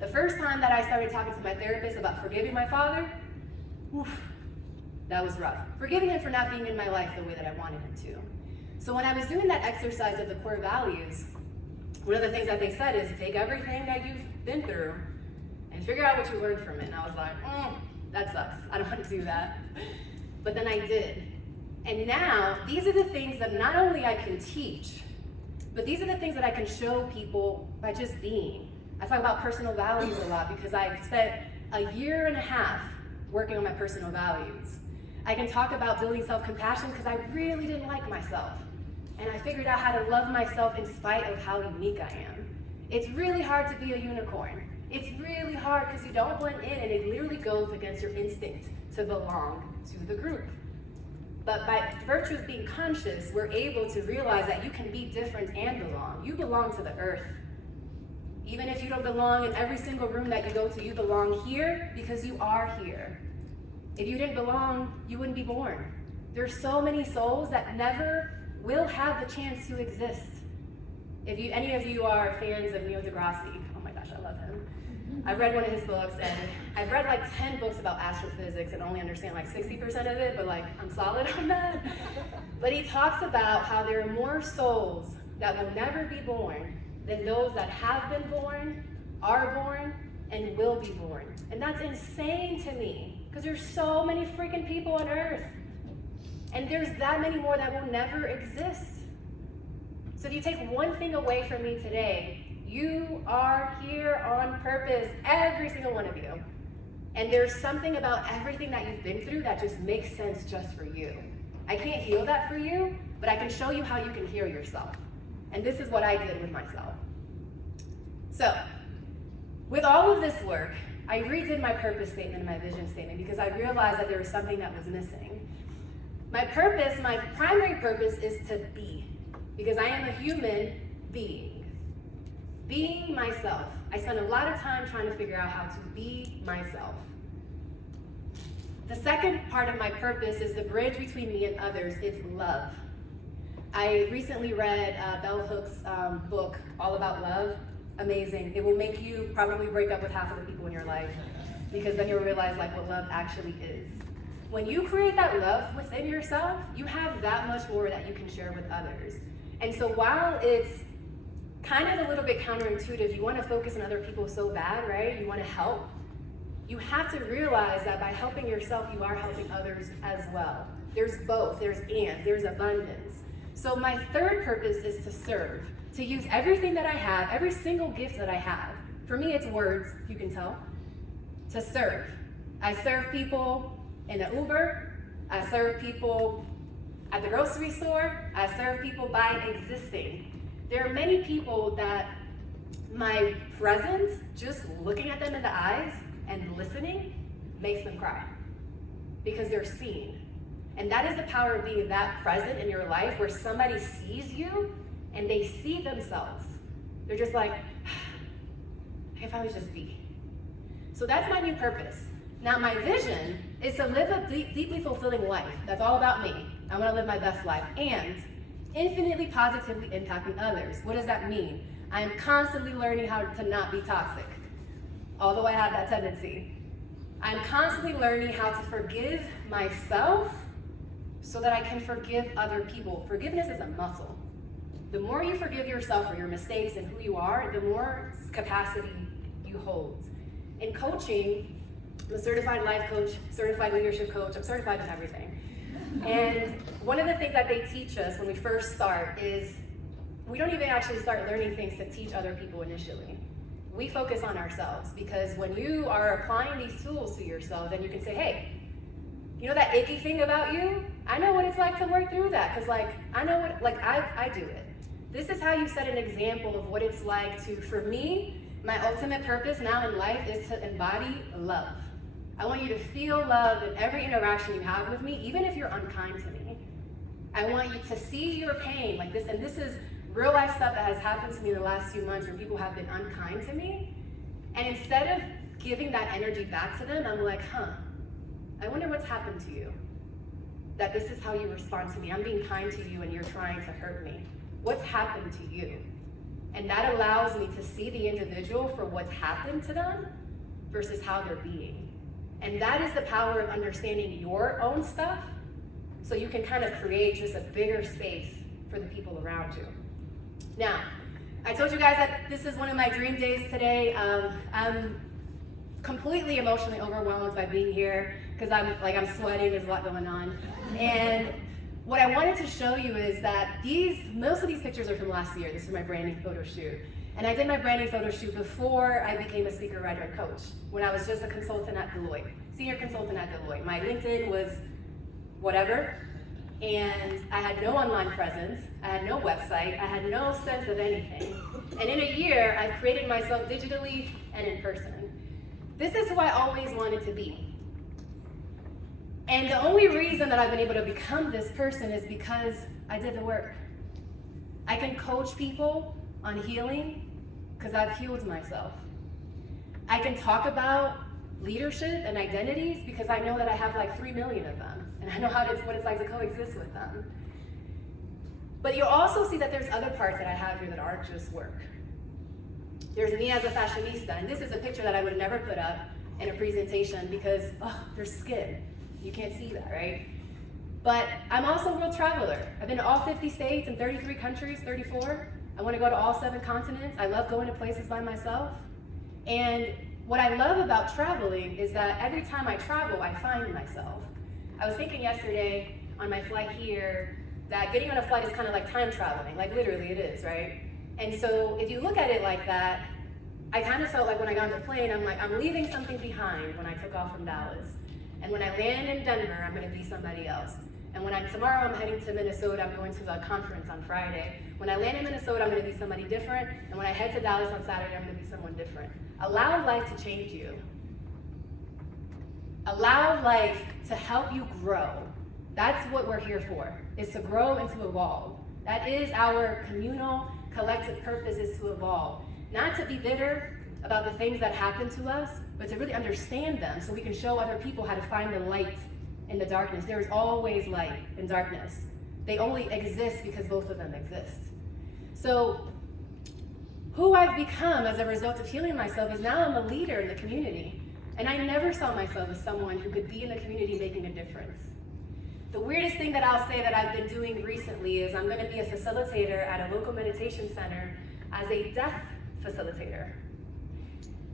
The first time that I started talking to my therapist about forgiving my father, that was rough. Forgiving him for not being in my life the way that I wanted him to. So when I was doing that exercise of the core values, one of the things that they said is take everything that you've been through and figure out what you learned from it. And I was like, that sucks. I don't want to do that. But then I did. And now, these are the things that not only I can teach, but these are the things that I can show people by just being. I talk about personal values a lot because I've spent 1.5 years working on my personal values. I can talk about building self-compassion because I really didn't like myself. And I figured out how to love myself in spite of how unique I am. It's really hard to be a unicorn. It's really hard because you don't blend in, and it literally goes against your instinct to belong to the group. But by virtue of being conscious, we're able to realize that you can be different and belong. You belong to the earth. Even if you don't belong in every single room that you go to, you belong here because you are here. If you didn't belong, you wouldn't be born. There's so many souls that never will have the chance to exist. If any of you are fans of Neil deGrasse, oh my gosh, I love him. I've read one of his books, and I've read like 10 books about astrophysics and only understand like 60% of it, but like I'm solid on that. But he talks about how there are more souls that will never be born than those that have been born, are born, and will be born. And that's insane to me, because there's so many freaking people on Earth. And there's that many more that will never exist. So if you take one thing away from me today, you are here on purpose, every single one of you. And there's something about everything that you've been through that just makes sense just for you. I can't heal that for you, but I can show you how you can heal yourself. And this is what I did with myself. So, with all of this work, I redid my purpose statement and my vision statement because I realized that there was something that was missing. My purpose, my primary purpose is to be, because I am a human being. Being myself. I spend a lot of time trying to figure out how to be myself. The second part of my purpose is the bridge between me and others. It's love. I recently read Bell Hooks' book, All About Love. Amazing. It will make you probably break up with half of the people in your life, because then you'll realize like what love actually is. When you create that love within yourself, you have that much more that you can share with others. And so while it's kind of a little bit counterintuitive, you want to focus on other people so bad, right? You want to help. You have to realize that by helping yourself, you are helping others as well. There's both, there's abundance. So my third purpose is to serve, to use everything that I have, every single gift that I have. For me, it's words, you can tell, to serve. I serve people in an Uber, I serve people at the grocery store, I serve people by existing. There are many people that my presence, just looking at them in the eyes and listening, makes them cry because they're seen. And that is the power of being that present in your life where somebody sees you and they see themselves. They're just like, if I would just be. So that's my new purpose. Now my vision is to live a deeply fulfilling life. That's all about me. I want to live my best life and infinitely positively impacting others. What does that mean? I am constantly learning how to not be toxic, although I have that tendency. I'm constantly learning how to forgive myself so that I can forgive other people. Forgiveness is a muscle. The more you forgive yourself for your mistakes and who you are, the more capacity you hold. In coaching, I'm a certified life coach, certified leadership coach, I'm certified in everything. And one of the things that they teach us when we first start is we don't even actually start learning things to teach other people initially. We focus on ourselves, because when you are applying these tools to yourself, then you can say, hey, you know that icky thing about you? I know what it's like to work through that, because I know what, I do it. This is how you set an example of what it's like to, for me, my ultimate purpose now in life is to embody love. I want you to feel love in every interaction you have with me, even if you're unkind to me. I want you to see your pain like this, and this is real life stuff that has happened to me in the last few months where people have been unkind to me. And instead of giving that energy back to them, I'm like, I wonder what's happened to you. That this is how you respond to me. I'm being kind to you and you're trying to hurt me. What's happened to you? And that allows me to see the individual for what's happened to them versus how they're being. And that is the power of understanding your own stuff, so you can kind of create just a bigger space for the people around you. Now, I told you guys that this is one of my dream days today. I'm completely emotionally overwhelmed by being here because I'm sweating, there's a lot going on. And what I wanted to show you is that most of these pictures are from last year. This is my branding photo shoot. And I did my branding photo shoot before I became a speaker, writer, and coach, when I was just a consultant at Deloitte, senior consultant at Deloitte. My LinkedIn was whatever, and I had no online presence, I had no website, I had no sense of anything. And in a year, I've created myself digitally and in person. This is who I always wanted to be. And the only reason that I've been able to become this person is because I did the work. I can coach people on healing because I've healed myself. I can talk about leadership and identities because I know that I have like 3 million of them, and I know what it's like to coexist with them. But you'll also see that there's other parts that I have here that aren't just work. There's me as a fashionista, and this is a picture that I would never put up in a presentation because, there's skin. You can't see that, right? But I'm also a world traveler. I've been to all 50 states and 33 countries, 34. I want to go to all 7 continents. I love going to places by myself. And what I love about traveling is that every time I travel, I find myself. I was thinking yesterday on my flight here that getting on a flight is kind of like time traveling, like literally it is, right? And so if you look at it like that, I kind of felt like when I got on the plane, I'm leaving something behind when I took off from Dallas. And when I land in Denver, I'm going to be somebody else. And tomorrow I'm heading to Minnesota, I'm going to a conference on Friday. When I land in Minnesota, I'm gonna be somebody different. And when I head to Dallas on Saturday, I'm gonna be someone different. Allow life to change you. Allow life to help you grow. That's what we're here for, is to grow and to evolve. That is our communal, collective purpose, is to evolve. Not to be bitter about the things that happen to us, but to really understand them so we can show other people how to find the light in the darkness. There is always light in darkness. They only exist because both of them exist. So, who I've become as a result of healing myself is now I'm a leader in the community. And I never saw myself as someone who could be in the community making a difference. The weirdest thing that I'll say that I've been doing recently is I'm gonna be a facilitator at a local meditation center as a deaf facilitator.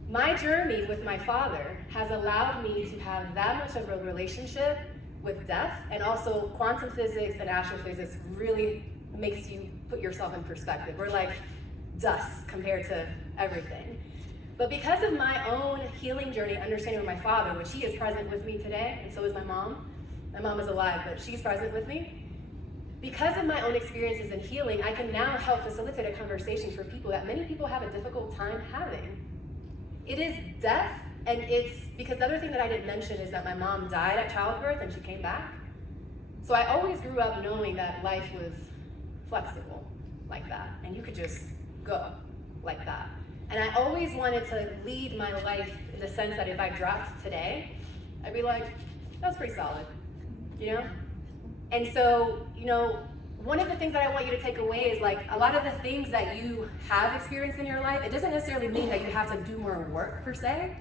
My journey with my father has allowed me to have that much of a relationship with death, and also quantum physics and astrophysics really makes you put yourself in perspective. We're like dust compared to everything. But because of my own healing journey, understanding with my father, which he is present with me today, and so is my mom. My mom is alive, but she's present with me. Because of my own experiences in healing, I can now help facilitate a conversation for people that many people have a difficult time having. It is death, and it's because the other thing that I didn't mention is that my mom died at childbirth and she came back. So I always grew up knowing that life was flexible like that, and you could just go like that. And I always wanted to lead my life in the sense that if I dropped today, I'd be like, that's pretty solid, you know? And so, you know, one of the things that I want you to take away is like a lot of the things that you have experienced in your life, it doesn't necessarily mean that you have to do more work per se,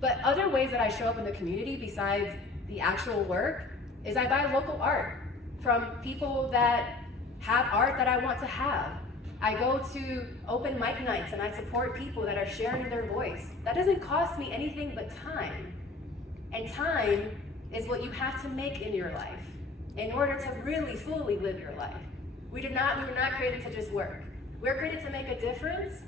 but other ways that I show up in the community besides the actual work is I buy local art from people that have art that I want to have. I go to open mic nights and I support people that are sharing their voice. That doesn't cost me anything but time. And time is what you have to make in your life in order to really fully live your life. We were not created to just work. We're created to make a difference,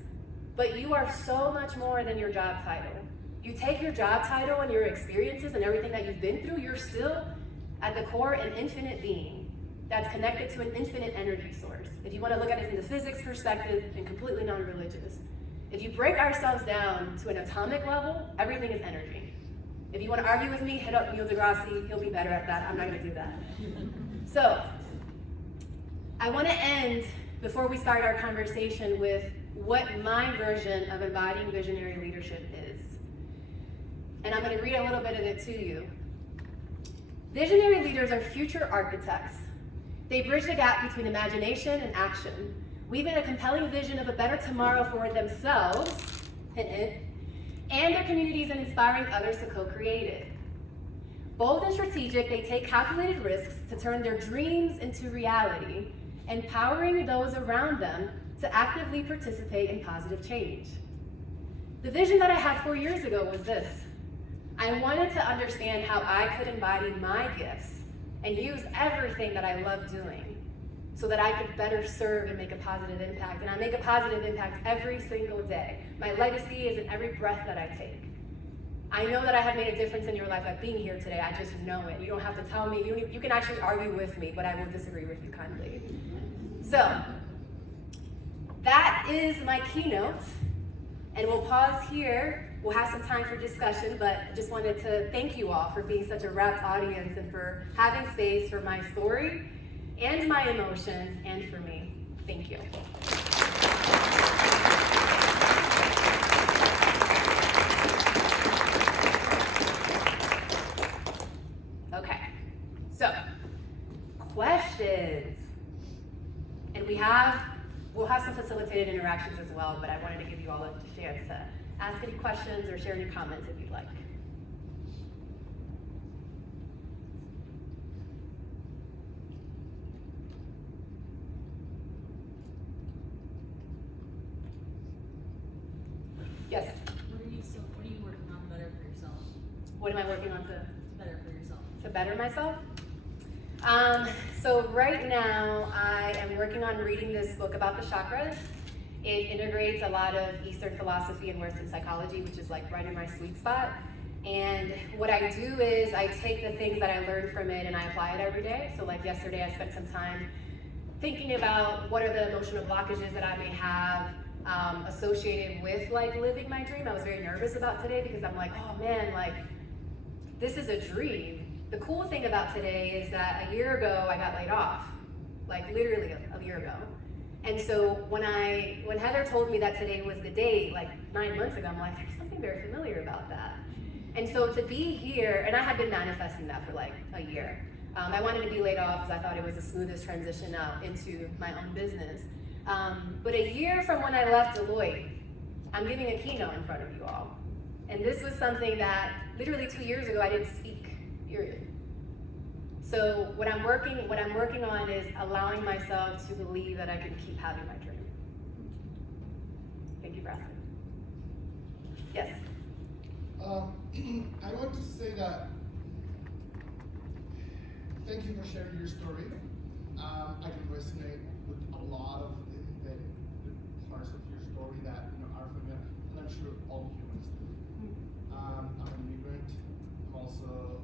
but you are so much more than your job title. You take your job title and your experiences and everything that you've been through, you're still at the core an infinite being that's connected to an infinite energy source. If you want to look at it from the physics perspective and completely non-religious. If you break ourselves down to an atomic level, everything is energy. If you want to argue with me, hit up Neil deGrasse, he'll be better at that. I'm not going to do that. So, I want to end, before we start our conversation, with what my version of embodying visionary leadership is. And I'm going to read a little bit of it to you. Visionary leaders are future architects. They bridge the gap between imagination and action, weaving a compelling vision of a better tomorrow for themselves, hint, hint, and their communities, and inspiring others to co-create it. Bold and strategic, they take calculated risks to turn their dreams into reality, empowering those around them to actively participate in positive change. The vision that I had 4 years ago was this. I wanted to understand how I could embody my gifts and use everything that I love doing so that I could better serve and make a positive impact. And I make a positive impact every single day. My legacy is in every breath that I take. I know that I have made a difference in your life by being here today. I just know it. You don't have to tell me. You can actually argue with me, but I will disagree with you kindly. So, that is my keynote. And we'll pause here. We'll have some time for discussion, but I just wanted to thank you all for being such a rapt audience and for having space for my story and my emotions and for me. Thank you. Okay, so questions. And we'll have some facilitated interactions as well, but I wanted to give you all a chance to ask any questions or share any comments if you'd like. Yes? What are you working on better for yourself? What am I working on to Better for yourself. better myself? So right now I am working on reading this book about the chakras. It integrates a lot of Eastern philosophy and Western psychology, which is like right in my sweet spot. And what I do is I take the things that I learned from it and I apply it every day. So like yesterday, I spent some time thinking about what are the emotional blockages that I may have associated with like living my dream. I was very nervous about today because I'm like, oh man, like this is a dream. The cool thing about today is that a year ago I got laid off, like literally a year ago. And so when Heather told me that today was the date, like 9 months ago, I'm like, there's something very familiar about that. And so to be here, and I had been manifesting that for like a year. I wanted to be laid off because I thought it was the smoothest transition out into my own business. But a year from when I left Deloitte, I'm giving a keynote in front of you all. And this was something that literally 2 years ago I didn't speak, period. So what I'm working on is allowing myself to believe that I can keep having my dream. Thank you for asking. Yes. I want to say that thank you for sharing your story. I can resonate with a lot of the parts of your story that are familiar, and I'm sure all humans do. I'm an immigrant. I'm also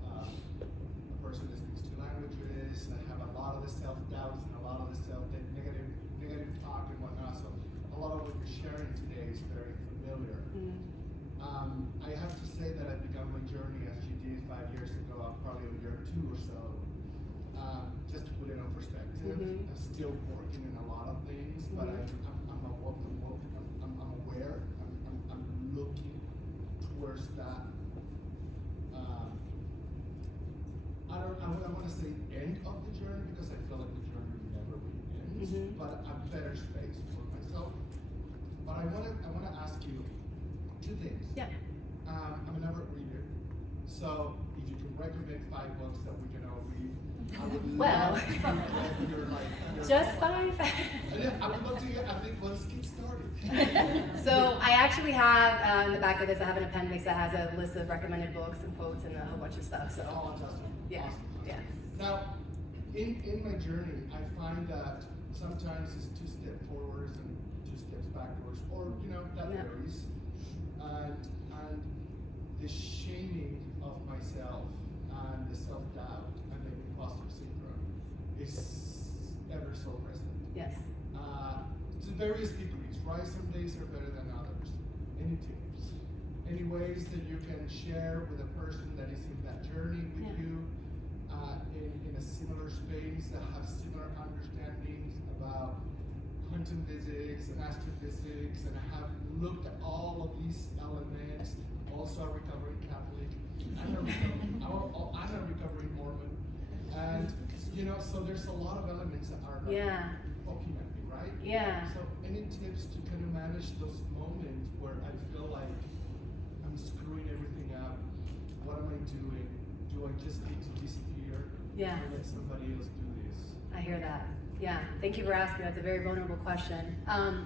a person that speaks two languages. I have a lot of the self-doubts and a lot of the negative talk and whatnot. So a lot of what you're sharing today is very familiar. I have to say that I began my journey as you did 5 years ago. I'm probably on year 2 or so. Just to put it in perspective, I'm still working in a lot of things, but I'm aware. I'm looking towards that. I want to say end of the journey because I feel like the journey never really ends, but a better space for myself. But I want to ask you 2 things. Yeah. I'm an avid reader, so if you can recommend 5 books that we can all read, I would Well, love to get your just 5? Yeah, I would love to get, I think let's get started. So I actually have, in the back of this, I have an appendix that has a list of recommended books and quotes and a whole bunch of stuff, so. Oh, fantastic. Yeah, Awesome. yeah. Now, in my journey, I find that sometimes it's 2 steps forwards and 2 steps backwards, or, that varies. And the shaming of myself and the self-doubt and the imposter syndrome is ever so present. Yes. To various degrees, right? Some days are better than others. Any tips? Any ways that you can share with a person that is in that journey with you, in a similar space, that have similar understandings about quantum physics and astrophysics, and have looked at all of these elements, also a recovering Catholic, and I'm a recovering Mormon, and so there's a lot of elements that are poking at me, right? Yeah. So any tips to kind of manage those moments where I feel like I'm screwing everything up? What am I doing? Do I just need to disappear? Yeah. Or let somebody else do this? I hear that. Yeah, thank you for asking. That's a very vulnerable question.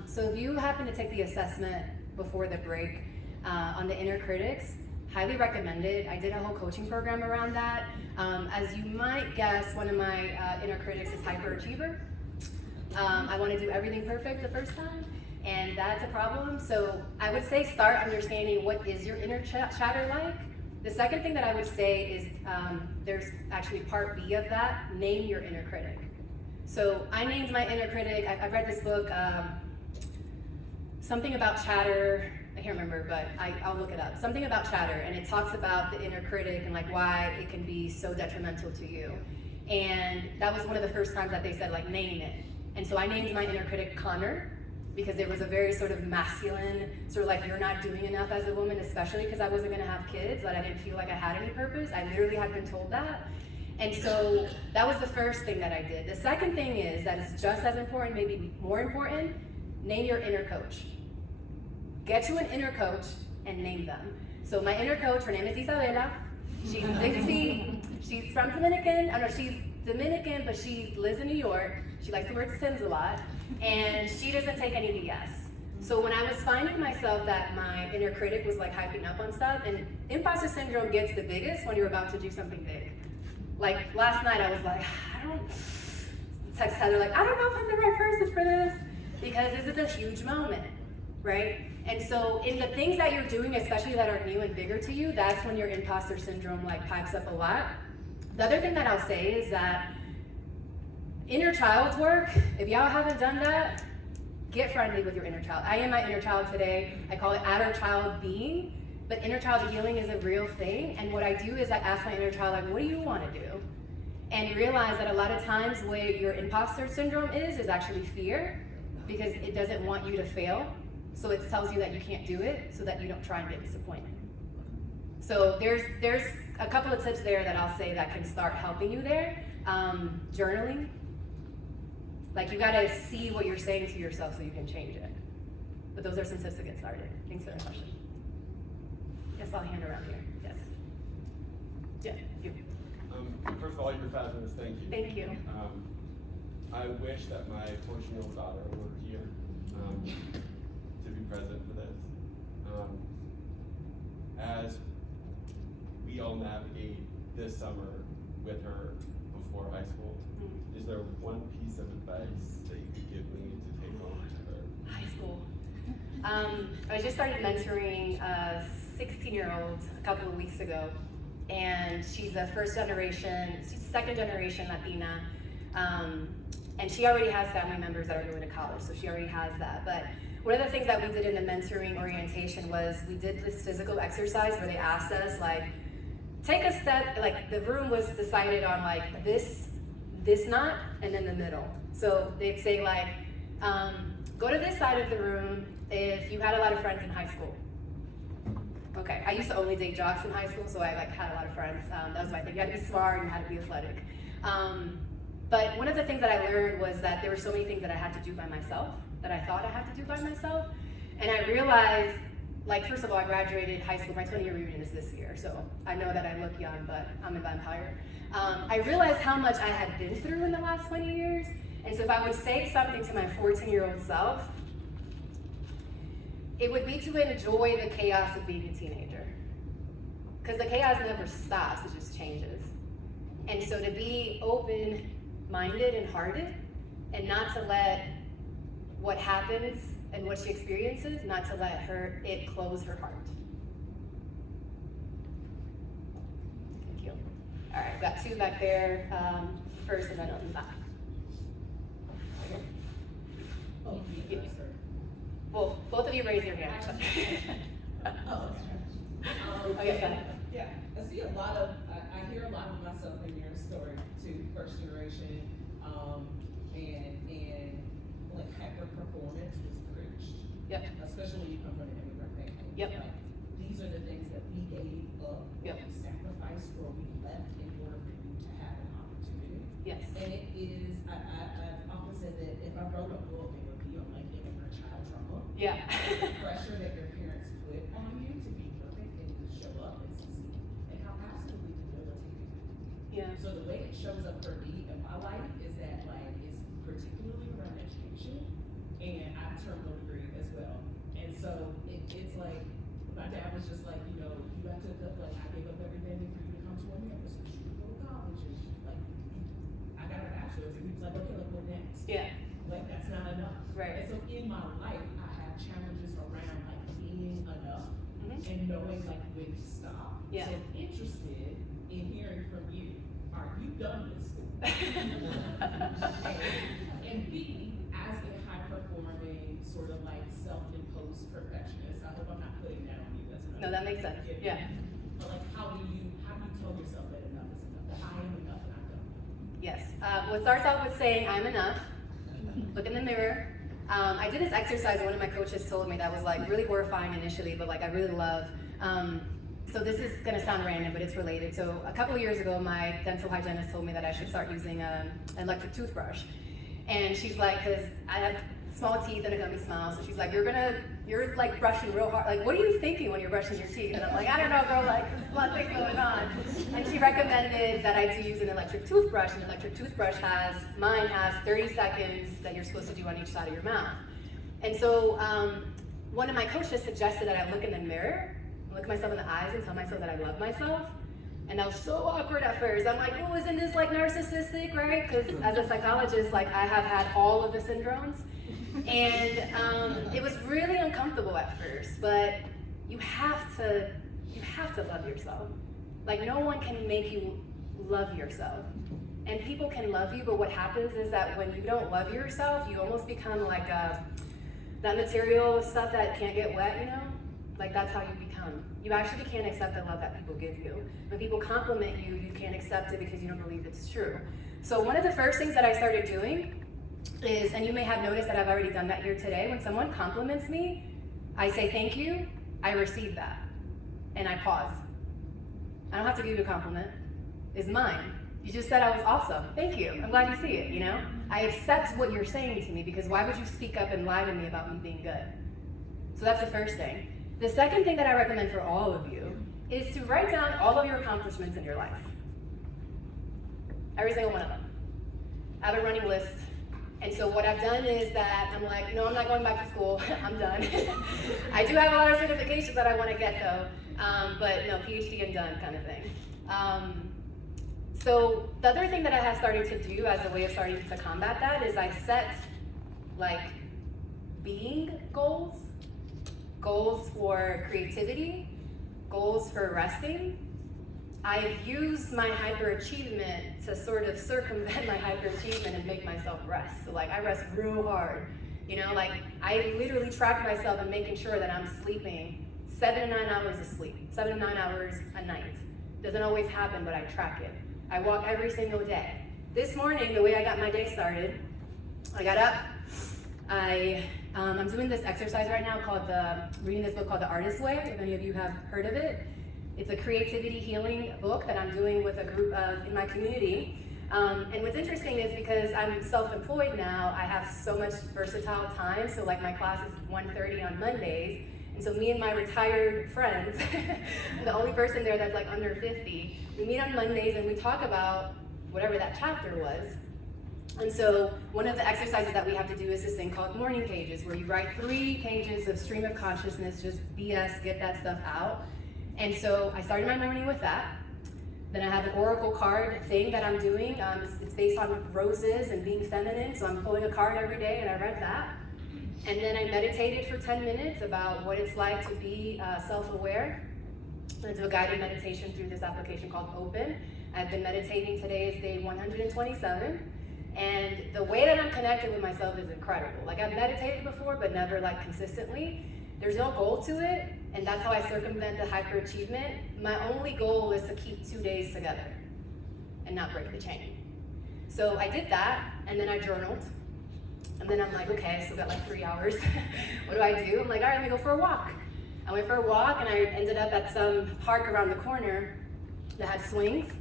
So if you happen to take the assessment before the break on the inner critics, highly recommended. I did a whole coaching program around that. As you might guess, one of my inner critics is hyperachiever. I want to do everything perfect the first time, and that's a problem. So I would say start understanding what is your inner chatter like. The second thing that I would say is there's actually part B of that, name your inner critic. So I named my inner critic, I've read this book, something about chatter, I can't remember, but I'll look it up. Something about chatter, and it talks about the inner critic and like why it can be so detrimental to you. And that was one of the first times that they said like name it. And so I named my inner critic Connor, because it was a very sort of masculine, sort of like you're not doing enough as a woman, especially because I wasn't gonna have kids, that I didn't feel like I had any purpose. I literally had been told that. And so that was the first thing that I did. The second thing is, that is just as important, maybe more important, name your inner coach. Get you an inner coach and name them. So my inner coach, her name is Isabella. She's 60, she's from Dominican, she's Dominican, but she lives in New York. She likes to wear Sims a lot, and she doesn't take any BS. So when I was finding myself that my inner critic was like hyping up on stuff, and imposter syndrome gets the biggest when you're about to do something big. Like last night I was like, text Heather like, I don't know if I'm the right person for this, because this is a huge moment. right? And so in the things that you're doing, especially that are new and bigger to you, that's when your imposter syndrome like pipes up a lot. The other thing that I'll say is that inner child work, if y'all haven't done that, get friendly with your inner child. I am my inner child today. I call it outer child being, but inner child healing is a real thing. And what I do is I ask my inner child, like, what do you want to do? And realize that a lot of times what your imposter syndrome is actually fear, because it doesn't want you to fail. So it tells you that you can't do it so that you don't try and get disappointed. So there's a couple of tips there that I'll say that can start helping you there. Journaling. Like, you gotta see what you're saying to yourself so you can change it. But those are some tips to get started. Thanks for the question. Yes, I'll hand around here. Yes. Yeah, you. First of all, you're fabulous. Thank you. Thank you. I wish that my 14-year-old daughter were here to be present for this. As we all navigate this summer with her before high school, is there one piece of advice that you could give me to take home to her? High school. I just started mentoring a 16-year-old a couple of weeks ago, and she's a second generation Latina, and she already has family members that are going to college, so she already has that. But one of the things that we did in the mentoring orientation was we did this physical exercise where they asked us, like, take a step, like the room was decided on like this knot, and then the middle. So they'd say like, go to this side of the room if you had a lot of friends in high school. Okay, I used to only date jocks in high school, so I like had a lot of friends. That was my thing. You had to be smart and you had to be athletic. But one of the things that I learned was that there were so many things that I had to do by myself, that I thought I had to do by myself. And I realized, like, first of all, I graduated high school. My 20-year reunion is this year, so I know that I look young, but I'm a vampire. I realized how much I had been through in the last 20 years. And so if I would say something to my 14-year-old self, it would be to enjoy the chaos of being a teenager. Because the chaos never stops, it just changes. And so to be open-minded and hearted, and not to let what happens and what she experiences, not to let it close her heart. Thank you. All right, I've got two back there, first and then on the back. Oh, Yeah. Well, both of you raise your hand. Okay, fine. Yeah, I see a lot of, I hear a lot of myself in your story too, first generation, and like hyper performance was preached. Yep. Especially when you come from an immigrant family. Yep. Like, these are the things that we gave up, Yep. we sacrificed, or we left in order for you to have an opportunity. Yes. And it is, I've often said that if I wrote a book, it would be on like immigrant child trauma. Yeah. The pressure that your parents put on you to be perfect and to show up and succeed, and how absolutely debilitating. Yeah. So the way it shows up for me in my life is that like it's particularly around education, and I have a terminal degree as well. And so it's like my dad was just like, you know, you have to like I gave up everything for you to come to America, so you should go to college, and like I got a bachelor's, and he was like, okay, like what next? Yeah. Like that's not enough. Right. And so in my life, I have challenges around like being enough and knowing like when to stop. Yeah. So I'm interested in hearing from you. Are you done with school? and B, as a high performing sort of like self-imposed perfectionist, I hope I'm not putting that on you. That's No, that makes sense. Yeah. But like, how do you tell yourself that enough is enough? That I am enough and I'm done. Yes. Well, it starts off with saying, I'm enough. Look in the mirror. I did this exercise one of my coaches told me that was like really horrifying initially, but like I really love. So this is gonna sound random, but it's related. So a couple of years ago, my dental hygienist told me that I should start using an electric toothbrush. And she's like, cause I have small teeth and a gummy smile, so she's like, you're like brushing real hard. Like, what are you thinking when you're brushing your teeth? And I'm like, I don't know, girl, like, there's a lot of things going on. And she recommended that I do use an electric toothbrush. And an electric toothbrush mine has 30 seconds that you're supposed to do on each side of your mouth. And so one of my coaches suggested that I look in the mirror, look myself in the eyes and tell myself that I love myself. And that was so awkward at first. I'm like, oh, isn't this like narcissistic, right? Because as a psychologist, like I have had all of the syndromes. And it was really uncomfortable at first, but you have to love yourself. Like, no one can make you love yourself. And people can love you, but what happens is that when you don't love yourself, you almost become like that material stuff that can't get wet, you know? Like, that's how you become. You actually can't accept the love that people give you. When people compliment you, you can't accept it because you don't believe it's true. So one of the first things that I started doing is, and you may have noticed that I've already done that here today, when someone compliments me, I say thank you, I receive that, and I pause. I don't have to give you a compliment. It's mine. You just said I was awesome. Thank you. I'm glad you see it, you know? I accept what you're saying to me, because why would you speak up and lie to me about me being good? So that's the first thing. The second thing that I recommend for all of you is to write down all of your accomplishments in your life. Every single one of them. I have a running list. And so what I've done is that I'm like, no, I'm not going back to school. I'm done. I do have a lot of certifications that I want to get though. But no, PhD and done kind of thing. So the other thing that I have started to do as a way of starting to combat that is I set like being goals, goals for creativity, goals for resting. I've used my hyperachievement to sort of circumvent my hyperachievement and make myself rest. So like I rest real hard, you know, like I literally track myself and making sure that I'm sleeping 7 to 9 hours of sleep, 7 to 9 hours a night. Doesn't always happen, but I track it. I walk every single day. This morning, the way I got my day started, I got up, I'm doing this exercise right now reading this book called The Artist's Way, if any of you have heard of it. It's a creativity healing book that I'm doing with a group in my community. And what's interesting is because I'm self-employed now, I have so much versatile time. So like my class is 1:30 on Mondays. And so me and my retired friends, I'm the only person there that's like under 50, we meet on Mondays and we talk about whatever that chapter was. And so one of the exercises that we have to do is this thing called morning pages, where you write 3 pages of stream of consciousness, just BS, get that stuff out. And so I started my morning with that. Then I have an oracle card thing that I'm doing. It's based on roses and being feminine, so I'm pulling a card every day, and I read that. And then I meditated for 10 minutes about what it's like to be self-aware. I'm going to do a guided meditation through this application called Open. I've been meditating. Today is day 127. And the way that I'm connected with myself is incredible. Like, I've meditated before, but never like consistently. There's no goal to it, and that's how I circumvent the hyperachievement. My only goal is to keep 2 days together and not break the chain. So I did that, and then I journaled. And then I'm like, okay, I still got like 3 hours. What do? I'm like, all right, let me go for a walk. I went for a walk, and I ended up at some park around the corner that had swings.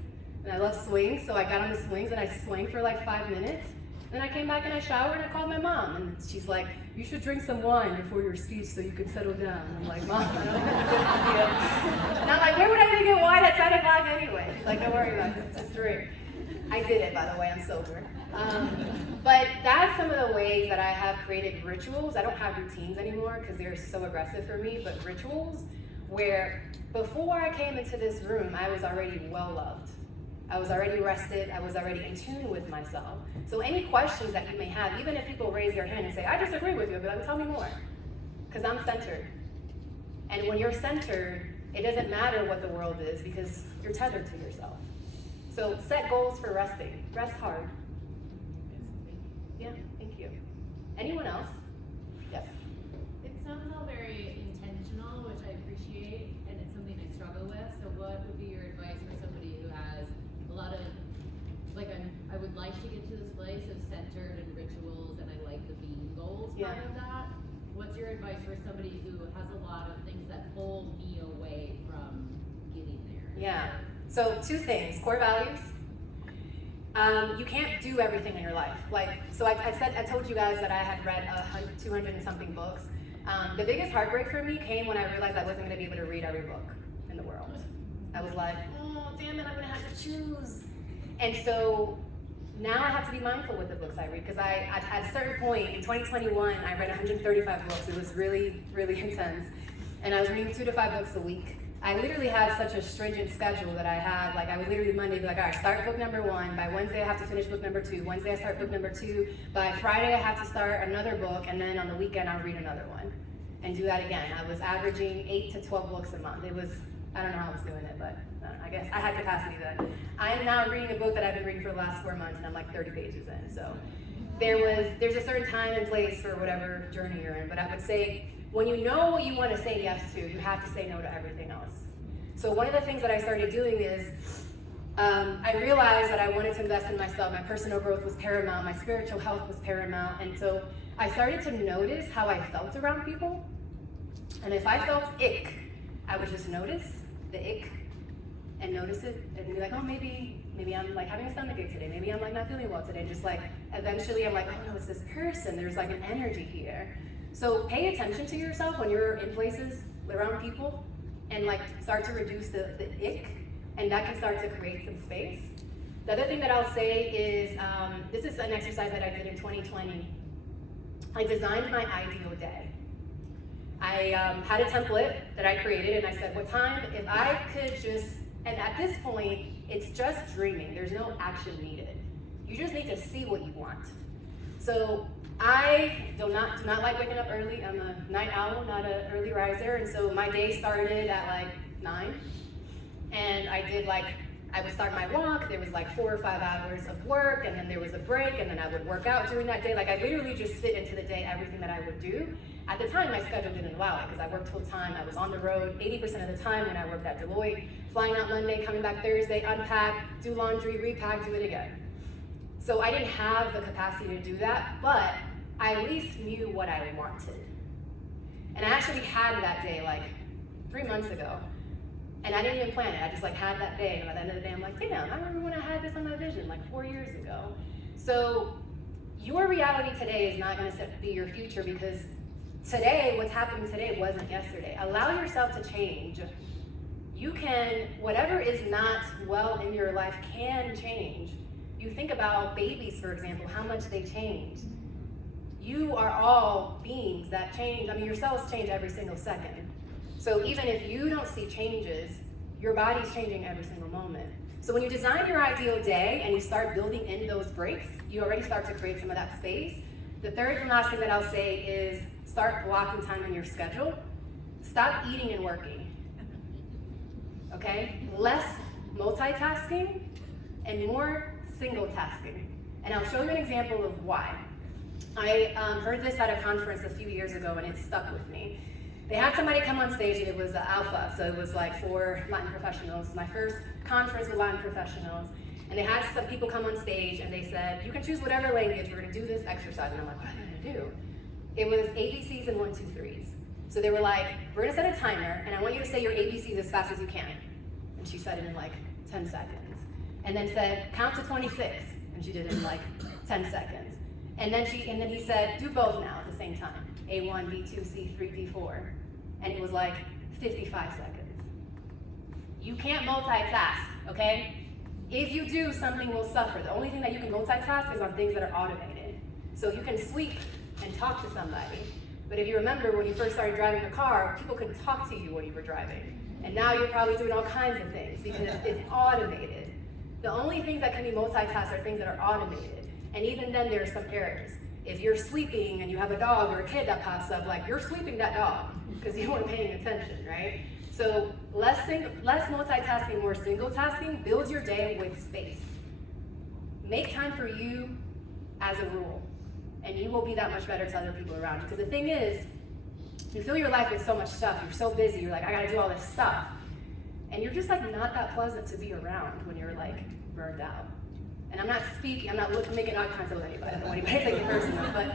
And I love swings, so I got on the swings and I swung for like 5 minutes. Then I came back and I showered and I called my mom. And she's like, you should drink some wine before your speech so you can settle down. And I'm like, Mom, I don't think that's a good idea. And I'm like, where would I even get wine at 10 o'clock anyway? She's like, don't worry about it, just drink. I did it, by the way, I'm sober. But that's some of the ways that I have created rituals. I don't have routines anymore because they're so aggressive for me, but rituals where before I came into this room, I was already well loved. I was already rested, I was already in tune with myself. So any questions that you may have, even if people raise their hand and say, I disagree with you, but like, tell me more. Because I'm centered. And when you're centered, it doesn't matter what the world is because you're tethered to yourself. So set goals for resting. Rest hard. Yeah, thank you. Anyone else? Yes. It sounds all very intentional, which I appreciate, and it's something I struggle with. So what would be your advice for somebody who has a lot of, like, I would like to get to this place of centered and rituals, and I like the being goals part of that. What's your advice for somebody who has a lot of things that pull me away from getting there? Yeah. So 2 things, core values. You can't do everything in your life. I told you guys that I had read 200 and something books. The biggest heartbreak for me came when I realized I wasn't going to be able to read every book in the world. I was like, oh, damn it, I'm going to have to choose. And so now I have to be mindful with the books I read because at a certain point in 2021, I read 135 books. It was really, really intense. And I was reading 2 to 5 books a week. I literally had such a stringent schedule that I had, like I would literally Monday be like, all right, start book number 1. By Wednesday I have to finish book number 2. Wednesday I start book number 2. By Friday I have to start another book, and then on the weekend I'll read another one. And do that again. I was averaging 8 to 12 books a month. It was, I don't know how I was doing it, but I guess I had capacity then. I'm now reading a book that I've been reading for the last 4 months, and I'm like 30 pages in. So there's a certain time and place for whatever journey you're in, but I would say, when you know what you want to say yes to, you have to say no to everything else. So one of the things that I started doing is, I realized that I wanted to invest in myself. My personal growth was paramount, my spiritual health was paramount, and so I started to notice how I felt around people. And if I felt ick, I would just notice the ick and notice it and be like, oh, maybe I'm like having a stomachache today, maybe I'm like not feeling well today. Just like, eventually I'm like, oh no, it's this person, there's like an energy here. So pay attention to yourself when you're in places around people and like start to reduce the ick, and that can start to create some space. The other thing that I'll say is, this is an exercise that I did in 2020. I designed my ideal day. I had a template that I created and I said, what time, if I could just, and at this point, it's just dreaming. There's no action needed. You just need to see what you want. So I do not like waking up early. I'm a night owl, not an early riser. And so my day started at like 9. And I would start my walk. There was like 4 or 5 hours of work, and then there was a break, and then I would work out during that day. Like I literally just fit into the day everything that I would do. At the time, my schedule didn't allow it because I worked full time. I was on the road 80% of the time when I worked at Deloitte, flying out Monday, coming back Thursday, unpack, do laundry, repack, do it again. So I didn't have the capacity to do that, but I at least knew what I wanted. And I actually had that day like 3 months ago. And I didn't even plan it. I just like had that day, and by the end of the day, I'm like, damn, I remember when I had this on my vision like 4 years ago. So your reality today is not gonna be your future, because today, what's happening today wasn't yesterday. Allow yourself to change. You can, whatever is not well in your life can change. You think about babies, for example, how much they change. You are all beings that change. I mean, your cells change every single second. So even if you don't see changes, your body's changing every single moment. So when you design your ideal day and you start building in those breaks, you already start to create some of that space. The third and last thing that I'll say is start blocking time in your schedule. Stop eating and working, okay? Less multitasking and more single tasking. And I'll show you an example of why. I heard this at a conference a few years ago and it stuck with me. They had somebody come on stage, and it was Alpha, so it was like for Latin professionals, my first conference with Latin professionals. And they had some people come on stage and they said, you can choose whatever language, we're gonna do this exercise. And I'm like, what am I gonna do? It was ABCs and 1, 2, 3s. So they were like, we're gonna set a timer, and I want you to say your ABCs as fast as you can. And she said it in like 10 seconds. And then said, count to 26. And she did it in like 10 seconds. And then he said, do both now at the same time. A1, B2, C3, D4. And it was like 55 seconds. You can't multitask, okay? If you do, something will suffer. The only thing that you can multitask is on things that are automated. So you can sleep and talk to somebody. But if you remember when you first started driving a car, people could talk to you when you were driving. And now you're probably doing all kinds of things because it's automated. The only things that can be multitasked are things that are automated. And even then there's some errors. If you're sleeping and you have a dog or a kid that pops up, like you're sleeping that dog because you weren't paying attention, right? So less multitasking, more single tasking. Build your day with space. Make time for you as a rule, and you will be that much better to other people around you. Because the thing is, you fill your life with so much stuff. You're so busy. You're like, I gotta do all this stuff, and you're just like not that pleasant to be around when you're like burned out. And I'm not making eye contact with anybody. I don't want anybody to take it personal, but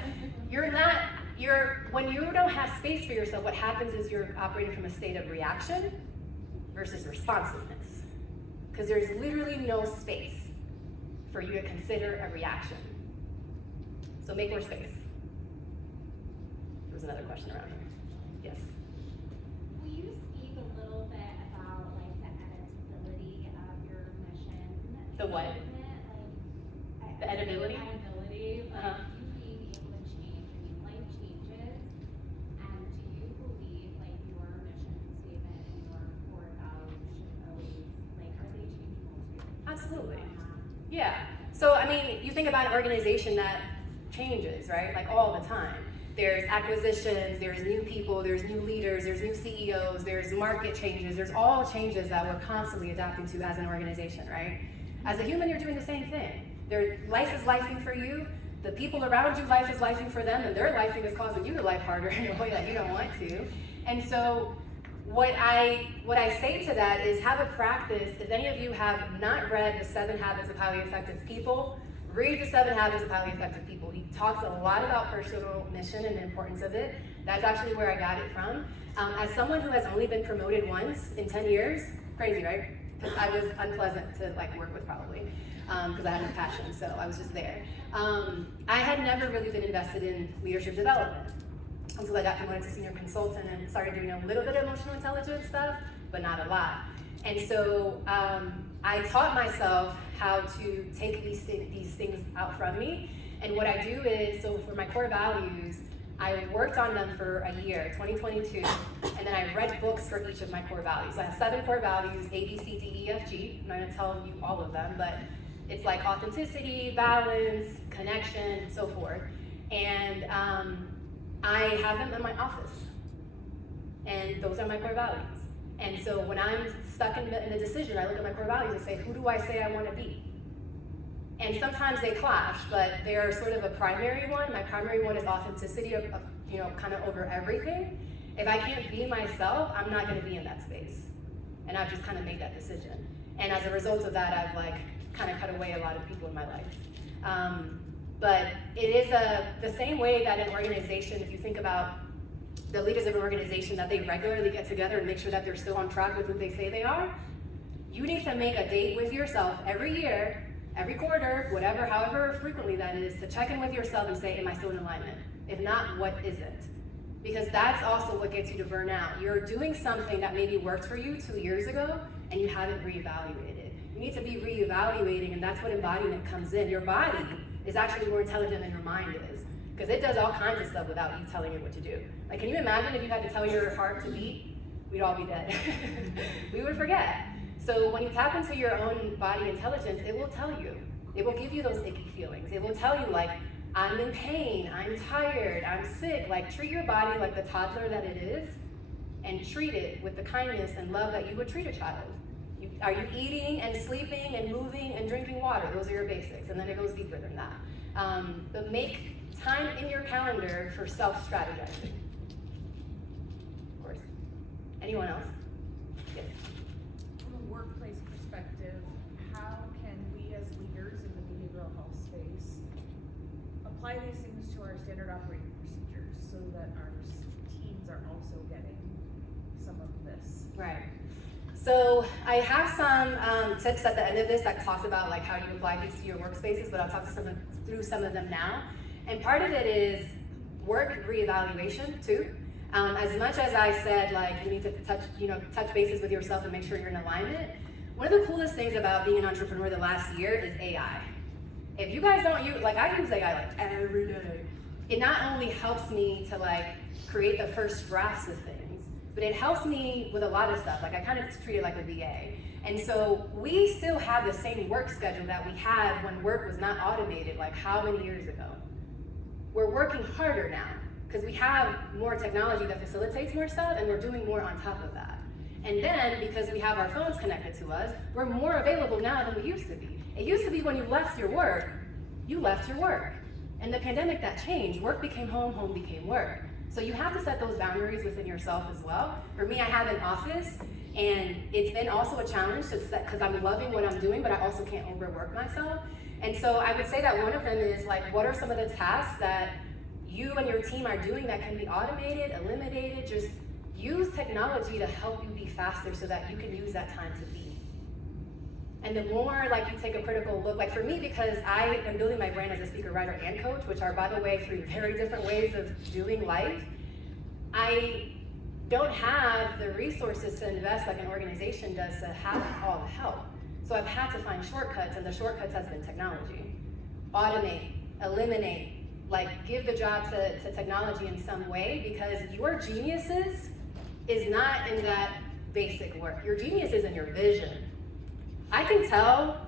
when you don't have space for yourself, what happens is you're operating from a state of reaction versus responsiveness. Because there's literally no space for you to consider a reaction. So make more space. There was another question around here. Yes? Will you speak a little bit about like the editability of your mission? The what? Like, The editability? Editability, like Uh-huh. you being able to change. I mean, life changes. And do you believe like your mission statement and your core think about an organization that changes, right? Like all the time. There's acquisitions, there's new people, there's new leaders, there's new CEOs, there's market changes, there's all changes that we're constantly adapting to as an organization, right? As a human, you're doing the same thing. Life is lifing for you, the people around you, life is lifing for them, and their lifing is causing you to life harder in a way that you don't want to. And so what I say to that is have a practice. If any of you have not read The 7 Habits of Highly Effective People, read The 7 Habits of Highly Effective People. He talks a lot about personal mission and the importance of it. That's actually where I got it from. As someone who has only been promoted once in 10 years, crazy, right? Because I was unpleasant to work with probably, because I had no passion, so I was just there. I had never really been invested in leadership development until I got promoted to senior consultant and started doing a little bit of emotional intelligence stuff, but not a lot. And so I taught myself how to take these things out from me. And what I do is, so for my core values, I worked on them for a year, 2022, and then I read books for each of my core values. So I have 7 core values, A, B, C, D, E, F, G. I'm not gonna tell you all of them, but it's like authenticity, balance, connection, so forth. And I have them in my office. And those are my core values. And so when I'm stuck in the decision, I look at my core values and say, who do I say I want to be? And sometimes they clash, but they're sort of a primary one. My primary one is authenticity of kind of over everything. If I can't be myself, I'm not going to be in that space. And I've just kind of made that decision. And as a result of that, I've kind of cut away a lot of people in my life. But it is the same way that an organization, if you think about the leaders of an organization, that they regularly get together and make sure that they're still on track with who they say they are, you need to make a date with yourself every year, every quarter, whatever, however frequently that is, to check in with yourself and say, am I still in alignment? If not, what isn't? Because that's also what gets you to burnout. You're doing something that maybe worked for you 2 years ago and you haven't reevaluated. You need to be reevaluating, and that's what embodiment comes in. Your body is actually more intelligent than your mind is, because it does all kinds of stuff without you telling it what to do. Like, can you imagine if you had to tell your heart to beat? We'd all be dead. We would forget. So when you tap into your own body intelligence, it will tell you. It will give you those icky feelings. It will tell you, like, I'm in pain, I'm tired, I'm sick. Like, treat your body like the toddler that it is, and treat it with the kindness and love that you would treat a child. Are you eating and sleeping and moving and drinking water? Those are your basics, and then it goes deeper than that. But make time in your calendar for self-strategizing. Of course. Anyone else? Yes. From a workplace perspective, how can we as leaders in the behavioral health space apply these things to our standard operating procedures so that our teams are also getting some of this? Right. So I have some tips at the end of this that talks about how you apply these to your workspaces, but I'll talk through some of them now. And part of it is work reevaluation too. As much as I said, you need to touch bases with yourself and make sure you're in alignment. One of the coolest things about being an entrepreneur the last year is AI. If you guys don't use, I use AI every day. It not only helps me to create the first drafts of things, but it helps me with a lot of stuff. I kind of treat it like a VA. And so we still have the same work schedule that we had when work was not automated, how many years ago? We're working harder now because we have more technology that facilitates more stuff, and we're doing more on top of that. And then because we have our phones connected to us, we're more available now than we used to be. It used to be when you left your work, you left your work. And the pandemic, that changed. Work became home, home became work. So you have to set those boundaries within yourself as well. For me, I have an office, and it's been also a challenge to set, because I'm loving what I'm doing, but I also can't overwork myself. And so I would say that one of them is what are some of the tasks that you and your team are doing that can be automated, eliminated? Just use technology to help you be faster so that you can use that time to be. And the more you take a critical look, for me, because I am building my brand as a speaker, writer, and coach, which are, by the way, 3 very different ways of doing life, I don't have the resources to invest like an organization does to have all the help. So I've had to find shortcuts, and the shortcuts has been technology. Automate, eliminate, give the job to technology in some way, because your geniuses is not in that basic work. Your genius is in your vision. I can tell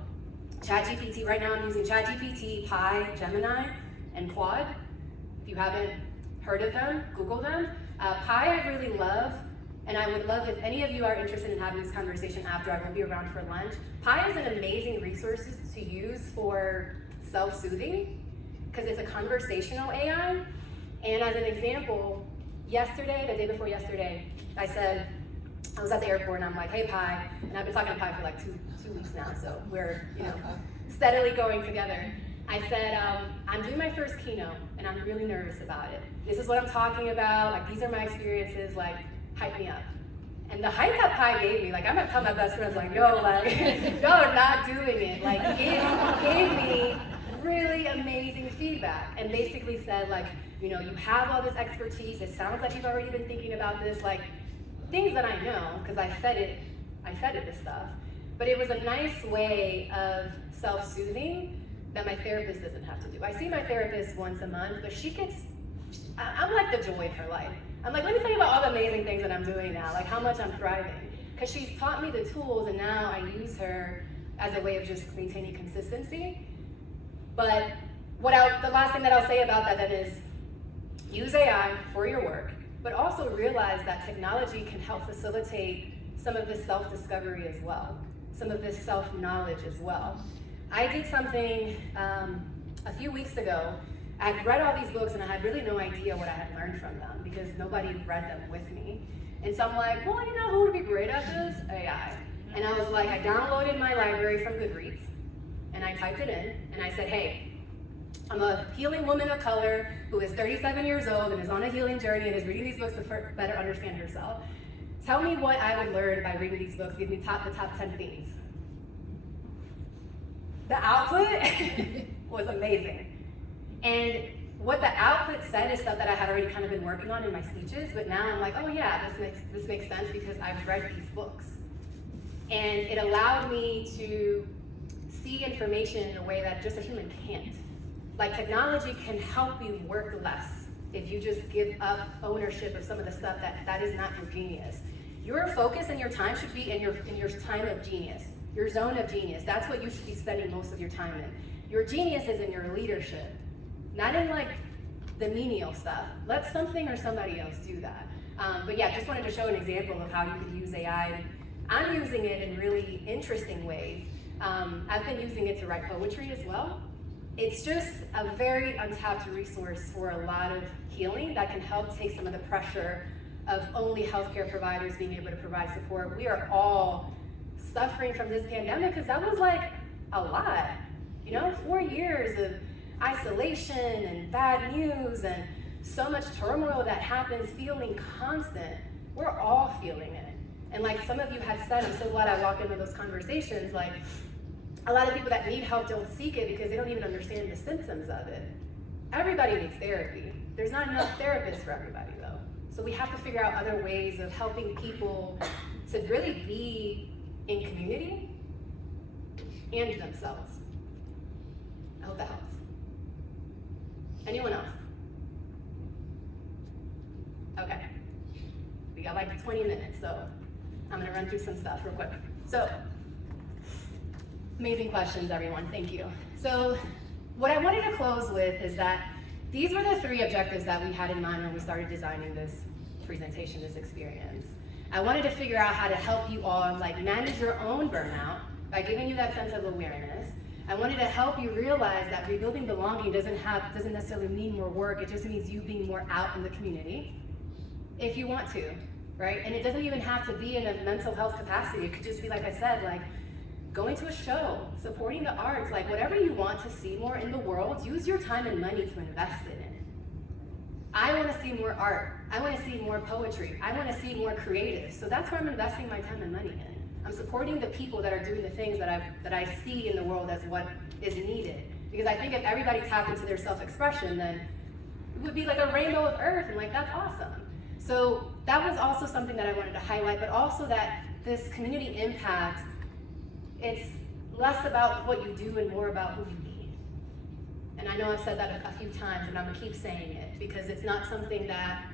ChatGPT, right now I'm using ChatGPT, Pi, Gemini, and Quad. If you haven't heard of them, Google them. Pi I really love, and I would love if any of you are interested in having this conversation after. I will be around for lunch. Pi is an amazing resource to use for self-soothing, because it's a conversational AI. And as an example, yesterday, the day before yesterday, I was at the airport and I'm like, hey Pi, and I've been talking to Pi for like two weeks now, so we're steadily going together. I said, I'm doing my first keynote and I'm really nervous about it. This is what I'm talking about, like these are my experiences, like hype me up. And the hype that Pi gave me, like I'm gonna tell my best friends, like, yo, like, y'all are not doing it. Like, gave me really amazing feedback and basically said, like, you have all this expertise, it sounds like you've already been thinking about this, like, things that I know, because I fed it this stuff. But it was a nice way of self-soothing that my therapist doesn't have to do. I see my therapist once a month, but I'm like the joy of her life. I'm like, let me tell you about all the amazing things that I'm doing now, like how much I'm thriving. Because she's taught me the tools and now I use her as a way of just maintaining consistency. But the last thing that I'll say about that then is use AI for your work, but also realize that technology can help facilitate some of this self-discovery as well, some of this self-knowledge as well. I did something a few weeks ago. I had read all these books and I had really no idea what I had learned from them because nobody read them with me. And so I'm like, well, who would be great at this? AI. And I was like, I downloaded my library from Goodreads and I typed it in and I said, hey, I'm a healing woman of color who is 37 years old and is on a healing journey and is reading these books to better understand herself. Tell me what I would learn by reading these books. Give me the top 10 themes. The output was amazing. And what the output said is stuff that I had already kind of been working on in my speeches, but now I'm like, oh yeah, this makes sense because I've read these books. And it allowed me to see information in a way that just a human can't. Like technology can help you work less if you just give up ownership of some of the stuff that is not your genius. Your focus and your time should be in your time of genius, your zone of genius. That's what you should be spending most of your time in. Your genius is in your leadership, not in like the menial stuff. Let something or somebody else do that. But yeah, just wanted to show an example of how you could use AI. I'm using it in really interesting ways. I've been using it to write poetry as well. It's just a very untapped resource for a lot of healing that can help take some of the pressure of only healthcare providers being able to provide support. We are all suffering from this pandemic because that was like a lot. 4 years of isolation and bad news and so much turmoil that happens, feeling constant. We're all feeling it. And like some of you had said, I'm so glad I walked into those conversations, like a lot of people that need help don't seek it because they don't even understand the symptoms of it. Everybody needs therapy. There's not enough therapists for everybody though. So we have to figure out other ways of helping people to really be in community and themselves. I hope that helps. Anyone else? Okay. We got like 20 minutes, so I'm gonna run through some stuff real quick. So, amazing questions, everyone, thank you. So, what I wanted to close with is that these were the 3 objectives that we had in mind when we started designing this presentation, this experience. I wanted to figure out how to help you all manage your own burnout by giving you that sense of awareness. I wanted to help you realize that rebuilding belonging doesn't necessarily mean more work, it just means you being more out in the community, if you want to, right? And it doesn't even have to be in a mental health capacity. It could just be, like I said, like going to a show, supporting the arts, like whatever you want to see more in the world, use your time and money to invest in it. I want to see more art. I want to see more poetry. I want to see more creatives. So that's where I'm investing my time and money in. I'm supporting the people that are doing the things that I see in the world as what is needed. Because I think if everybody tapped into their self-expression, then it would be like a rainbow of earth, and like that's awesome. So that was also something that I wanted to highlight, but also that this community impact, it's less about what you do and more about who you be. And I know I've said that a few times, and I'm gonna keep saying it, because it's not something that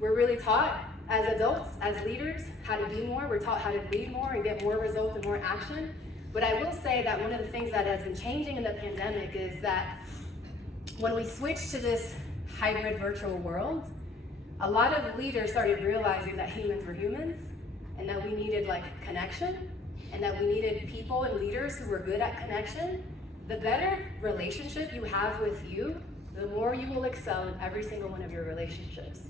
we're really taught as adults, as leaders, how to do more. We're taught how to lead more and get more results and more action. But But I will say that one of the things that has been changing in the pandemic is that when we switched to this hybrid virtual world, a lot of leaders started realizing that humans were humans and that we needed like connection and that we needed people and leaders who were good at connection. The better relationship you have with you, the more you will excel in every single one of your relationships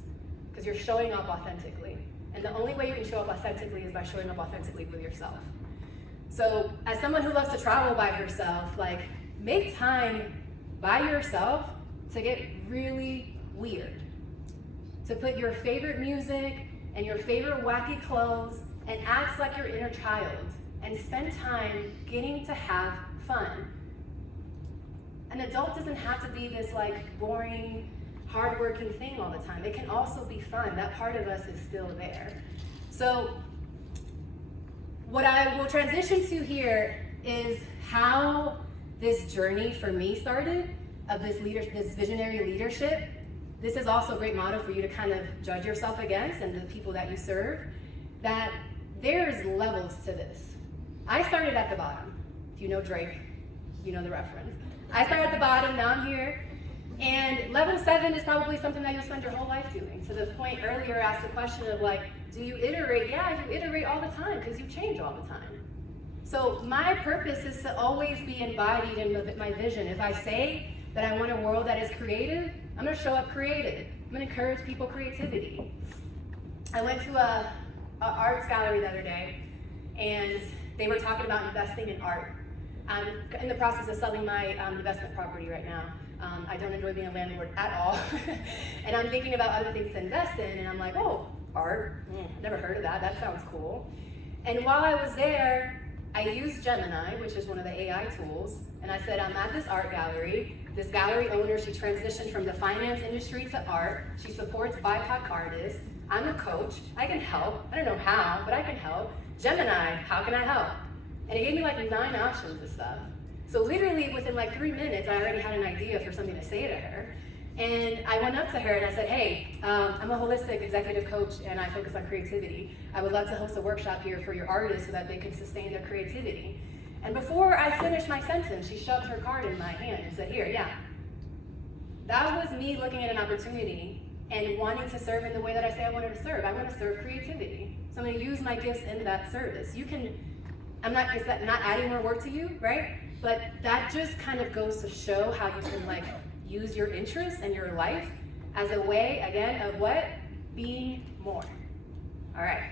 because you're showing up authentically. And the only way you can show up authentically is by showing up authentically with yourself. So as someone who loves to travel by herself, like make time by yourself to get really weird. To put your favorite music and your favorite wacky clothes and act like your inner child and spend time getting to have fun. An adult doesn't have to be this like boring, hardworking thing all the time. It can also be fun. That part of us is still there. So what I will transition to here is how this journey for me started of this visionary leadership. This is also a great model for you to kind of judge yourself against and the people that you serve, that there's levels to this. I started at the bottom. If you know Drake, you know the reference. I started at the bottom, now I'm here. And level 7 is probably something that you'll spend your whole life doing. To the point earlier, I asked the question of like, do you iterate? Yeah, you iterate all the time because you change all the time. So my purpose is to always be embodied in my vision. If I say that I want a world that is creative, I'm gonna show up creative. I'm gonna encourage people creativity. I went to a arts gallery the other day and they were talking about investing in art. I'm in the process of selling my investment property right now. I don't enjoy being a landlord at all. And I'm thinking about other things to invest in and I'm like, oh, art, never heard of that, that sounds cool. And while I was there, I used Gemini, which is one of the AI tools, and I said, I'm at this art gallery. This gallery owner, she transitioned from the finance industry to art. She supports BIPOC artists. I'm a coach, I can help. I don't know how, but I can help. Gemini, how can I help? And it gave me like 9 options of stuff. So literally within like 3 minutes, I already had an idea for something to say to her. And I went up to her and I said, hey, I'm a holistic executive coach and I focus on creativity. I would love to host a workshop here for your artists so that they can sustain their creativity. And before I finished my sentence, she shoved her card in my hand and said, here, yeah. That was me looking at an opportunity and wanting to serve in the way that I say I wanted to serve. I want to serve creativity. So I'm gonna use my gifts in that service. You can, not adding more work to you, right? But that just kind of goes to show how you can like use your interests and your life as a way, again, of what? Being more. All right.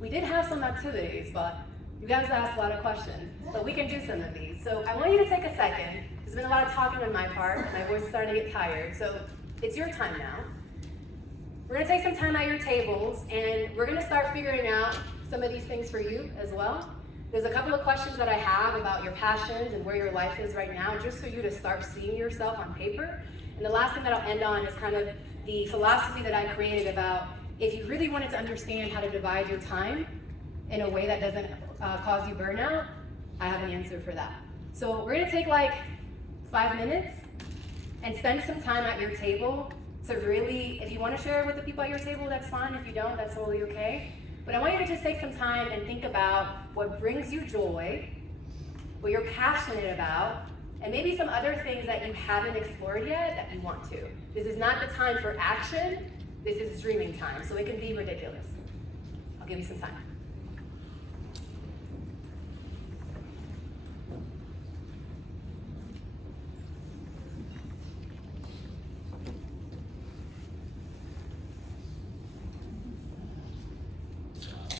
We did have some activities, but you guys asked a lot of questions, but we can do some of these. So I want you to take a second. There's been a lot of talking on my part. My voice is starting to get tired, so it's your time now. We're gonna take some time at your tables, and we're gonna start figuring out some of these things for you as well. There's a couple of questions that I have about your passions and where your life is right now, just for you to start seeing yourself on paper. And the last thing that I'll end on is kind of the philosophy that I created about if you really wanted to understand how to divide your time in a way that doesn't cause you burnout, I have an answer for that. So we're gonna take like 5 minutes and spend some time at your table to really, if you wanna share it with the people at your table, that's fine. If you don't, that's totally okay. But I want you to just take some time and think about what brings you joy, what you're passionate about, and maybe some other things that you haven't explored yet that you want to. This is not the time for action, this is dreaming time, so it can be ridiculous. I'll give you some time.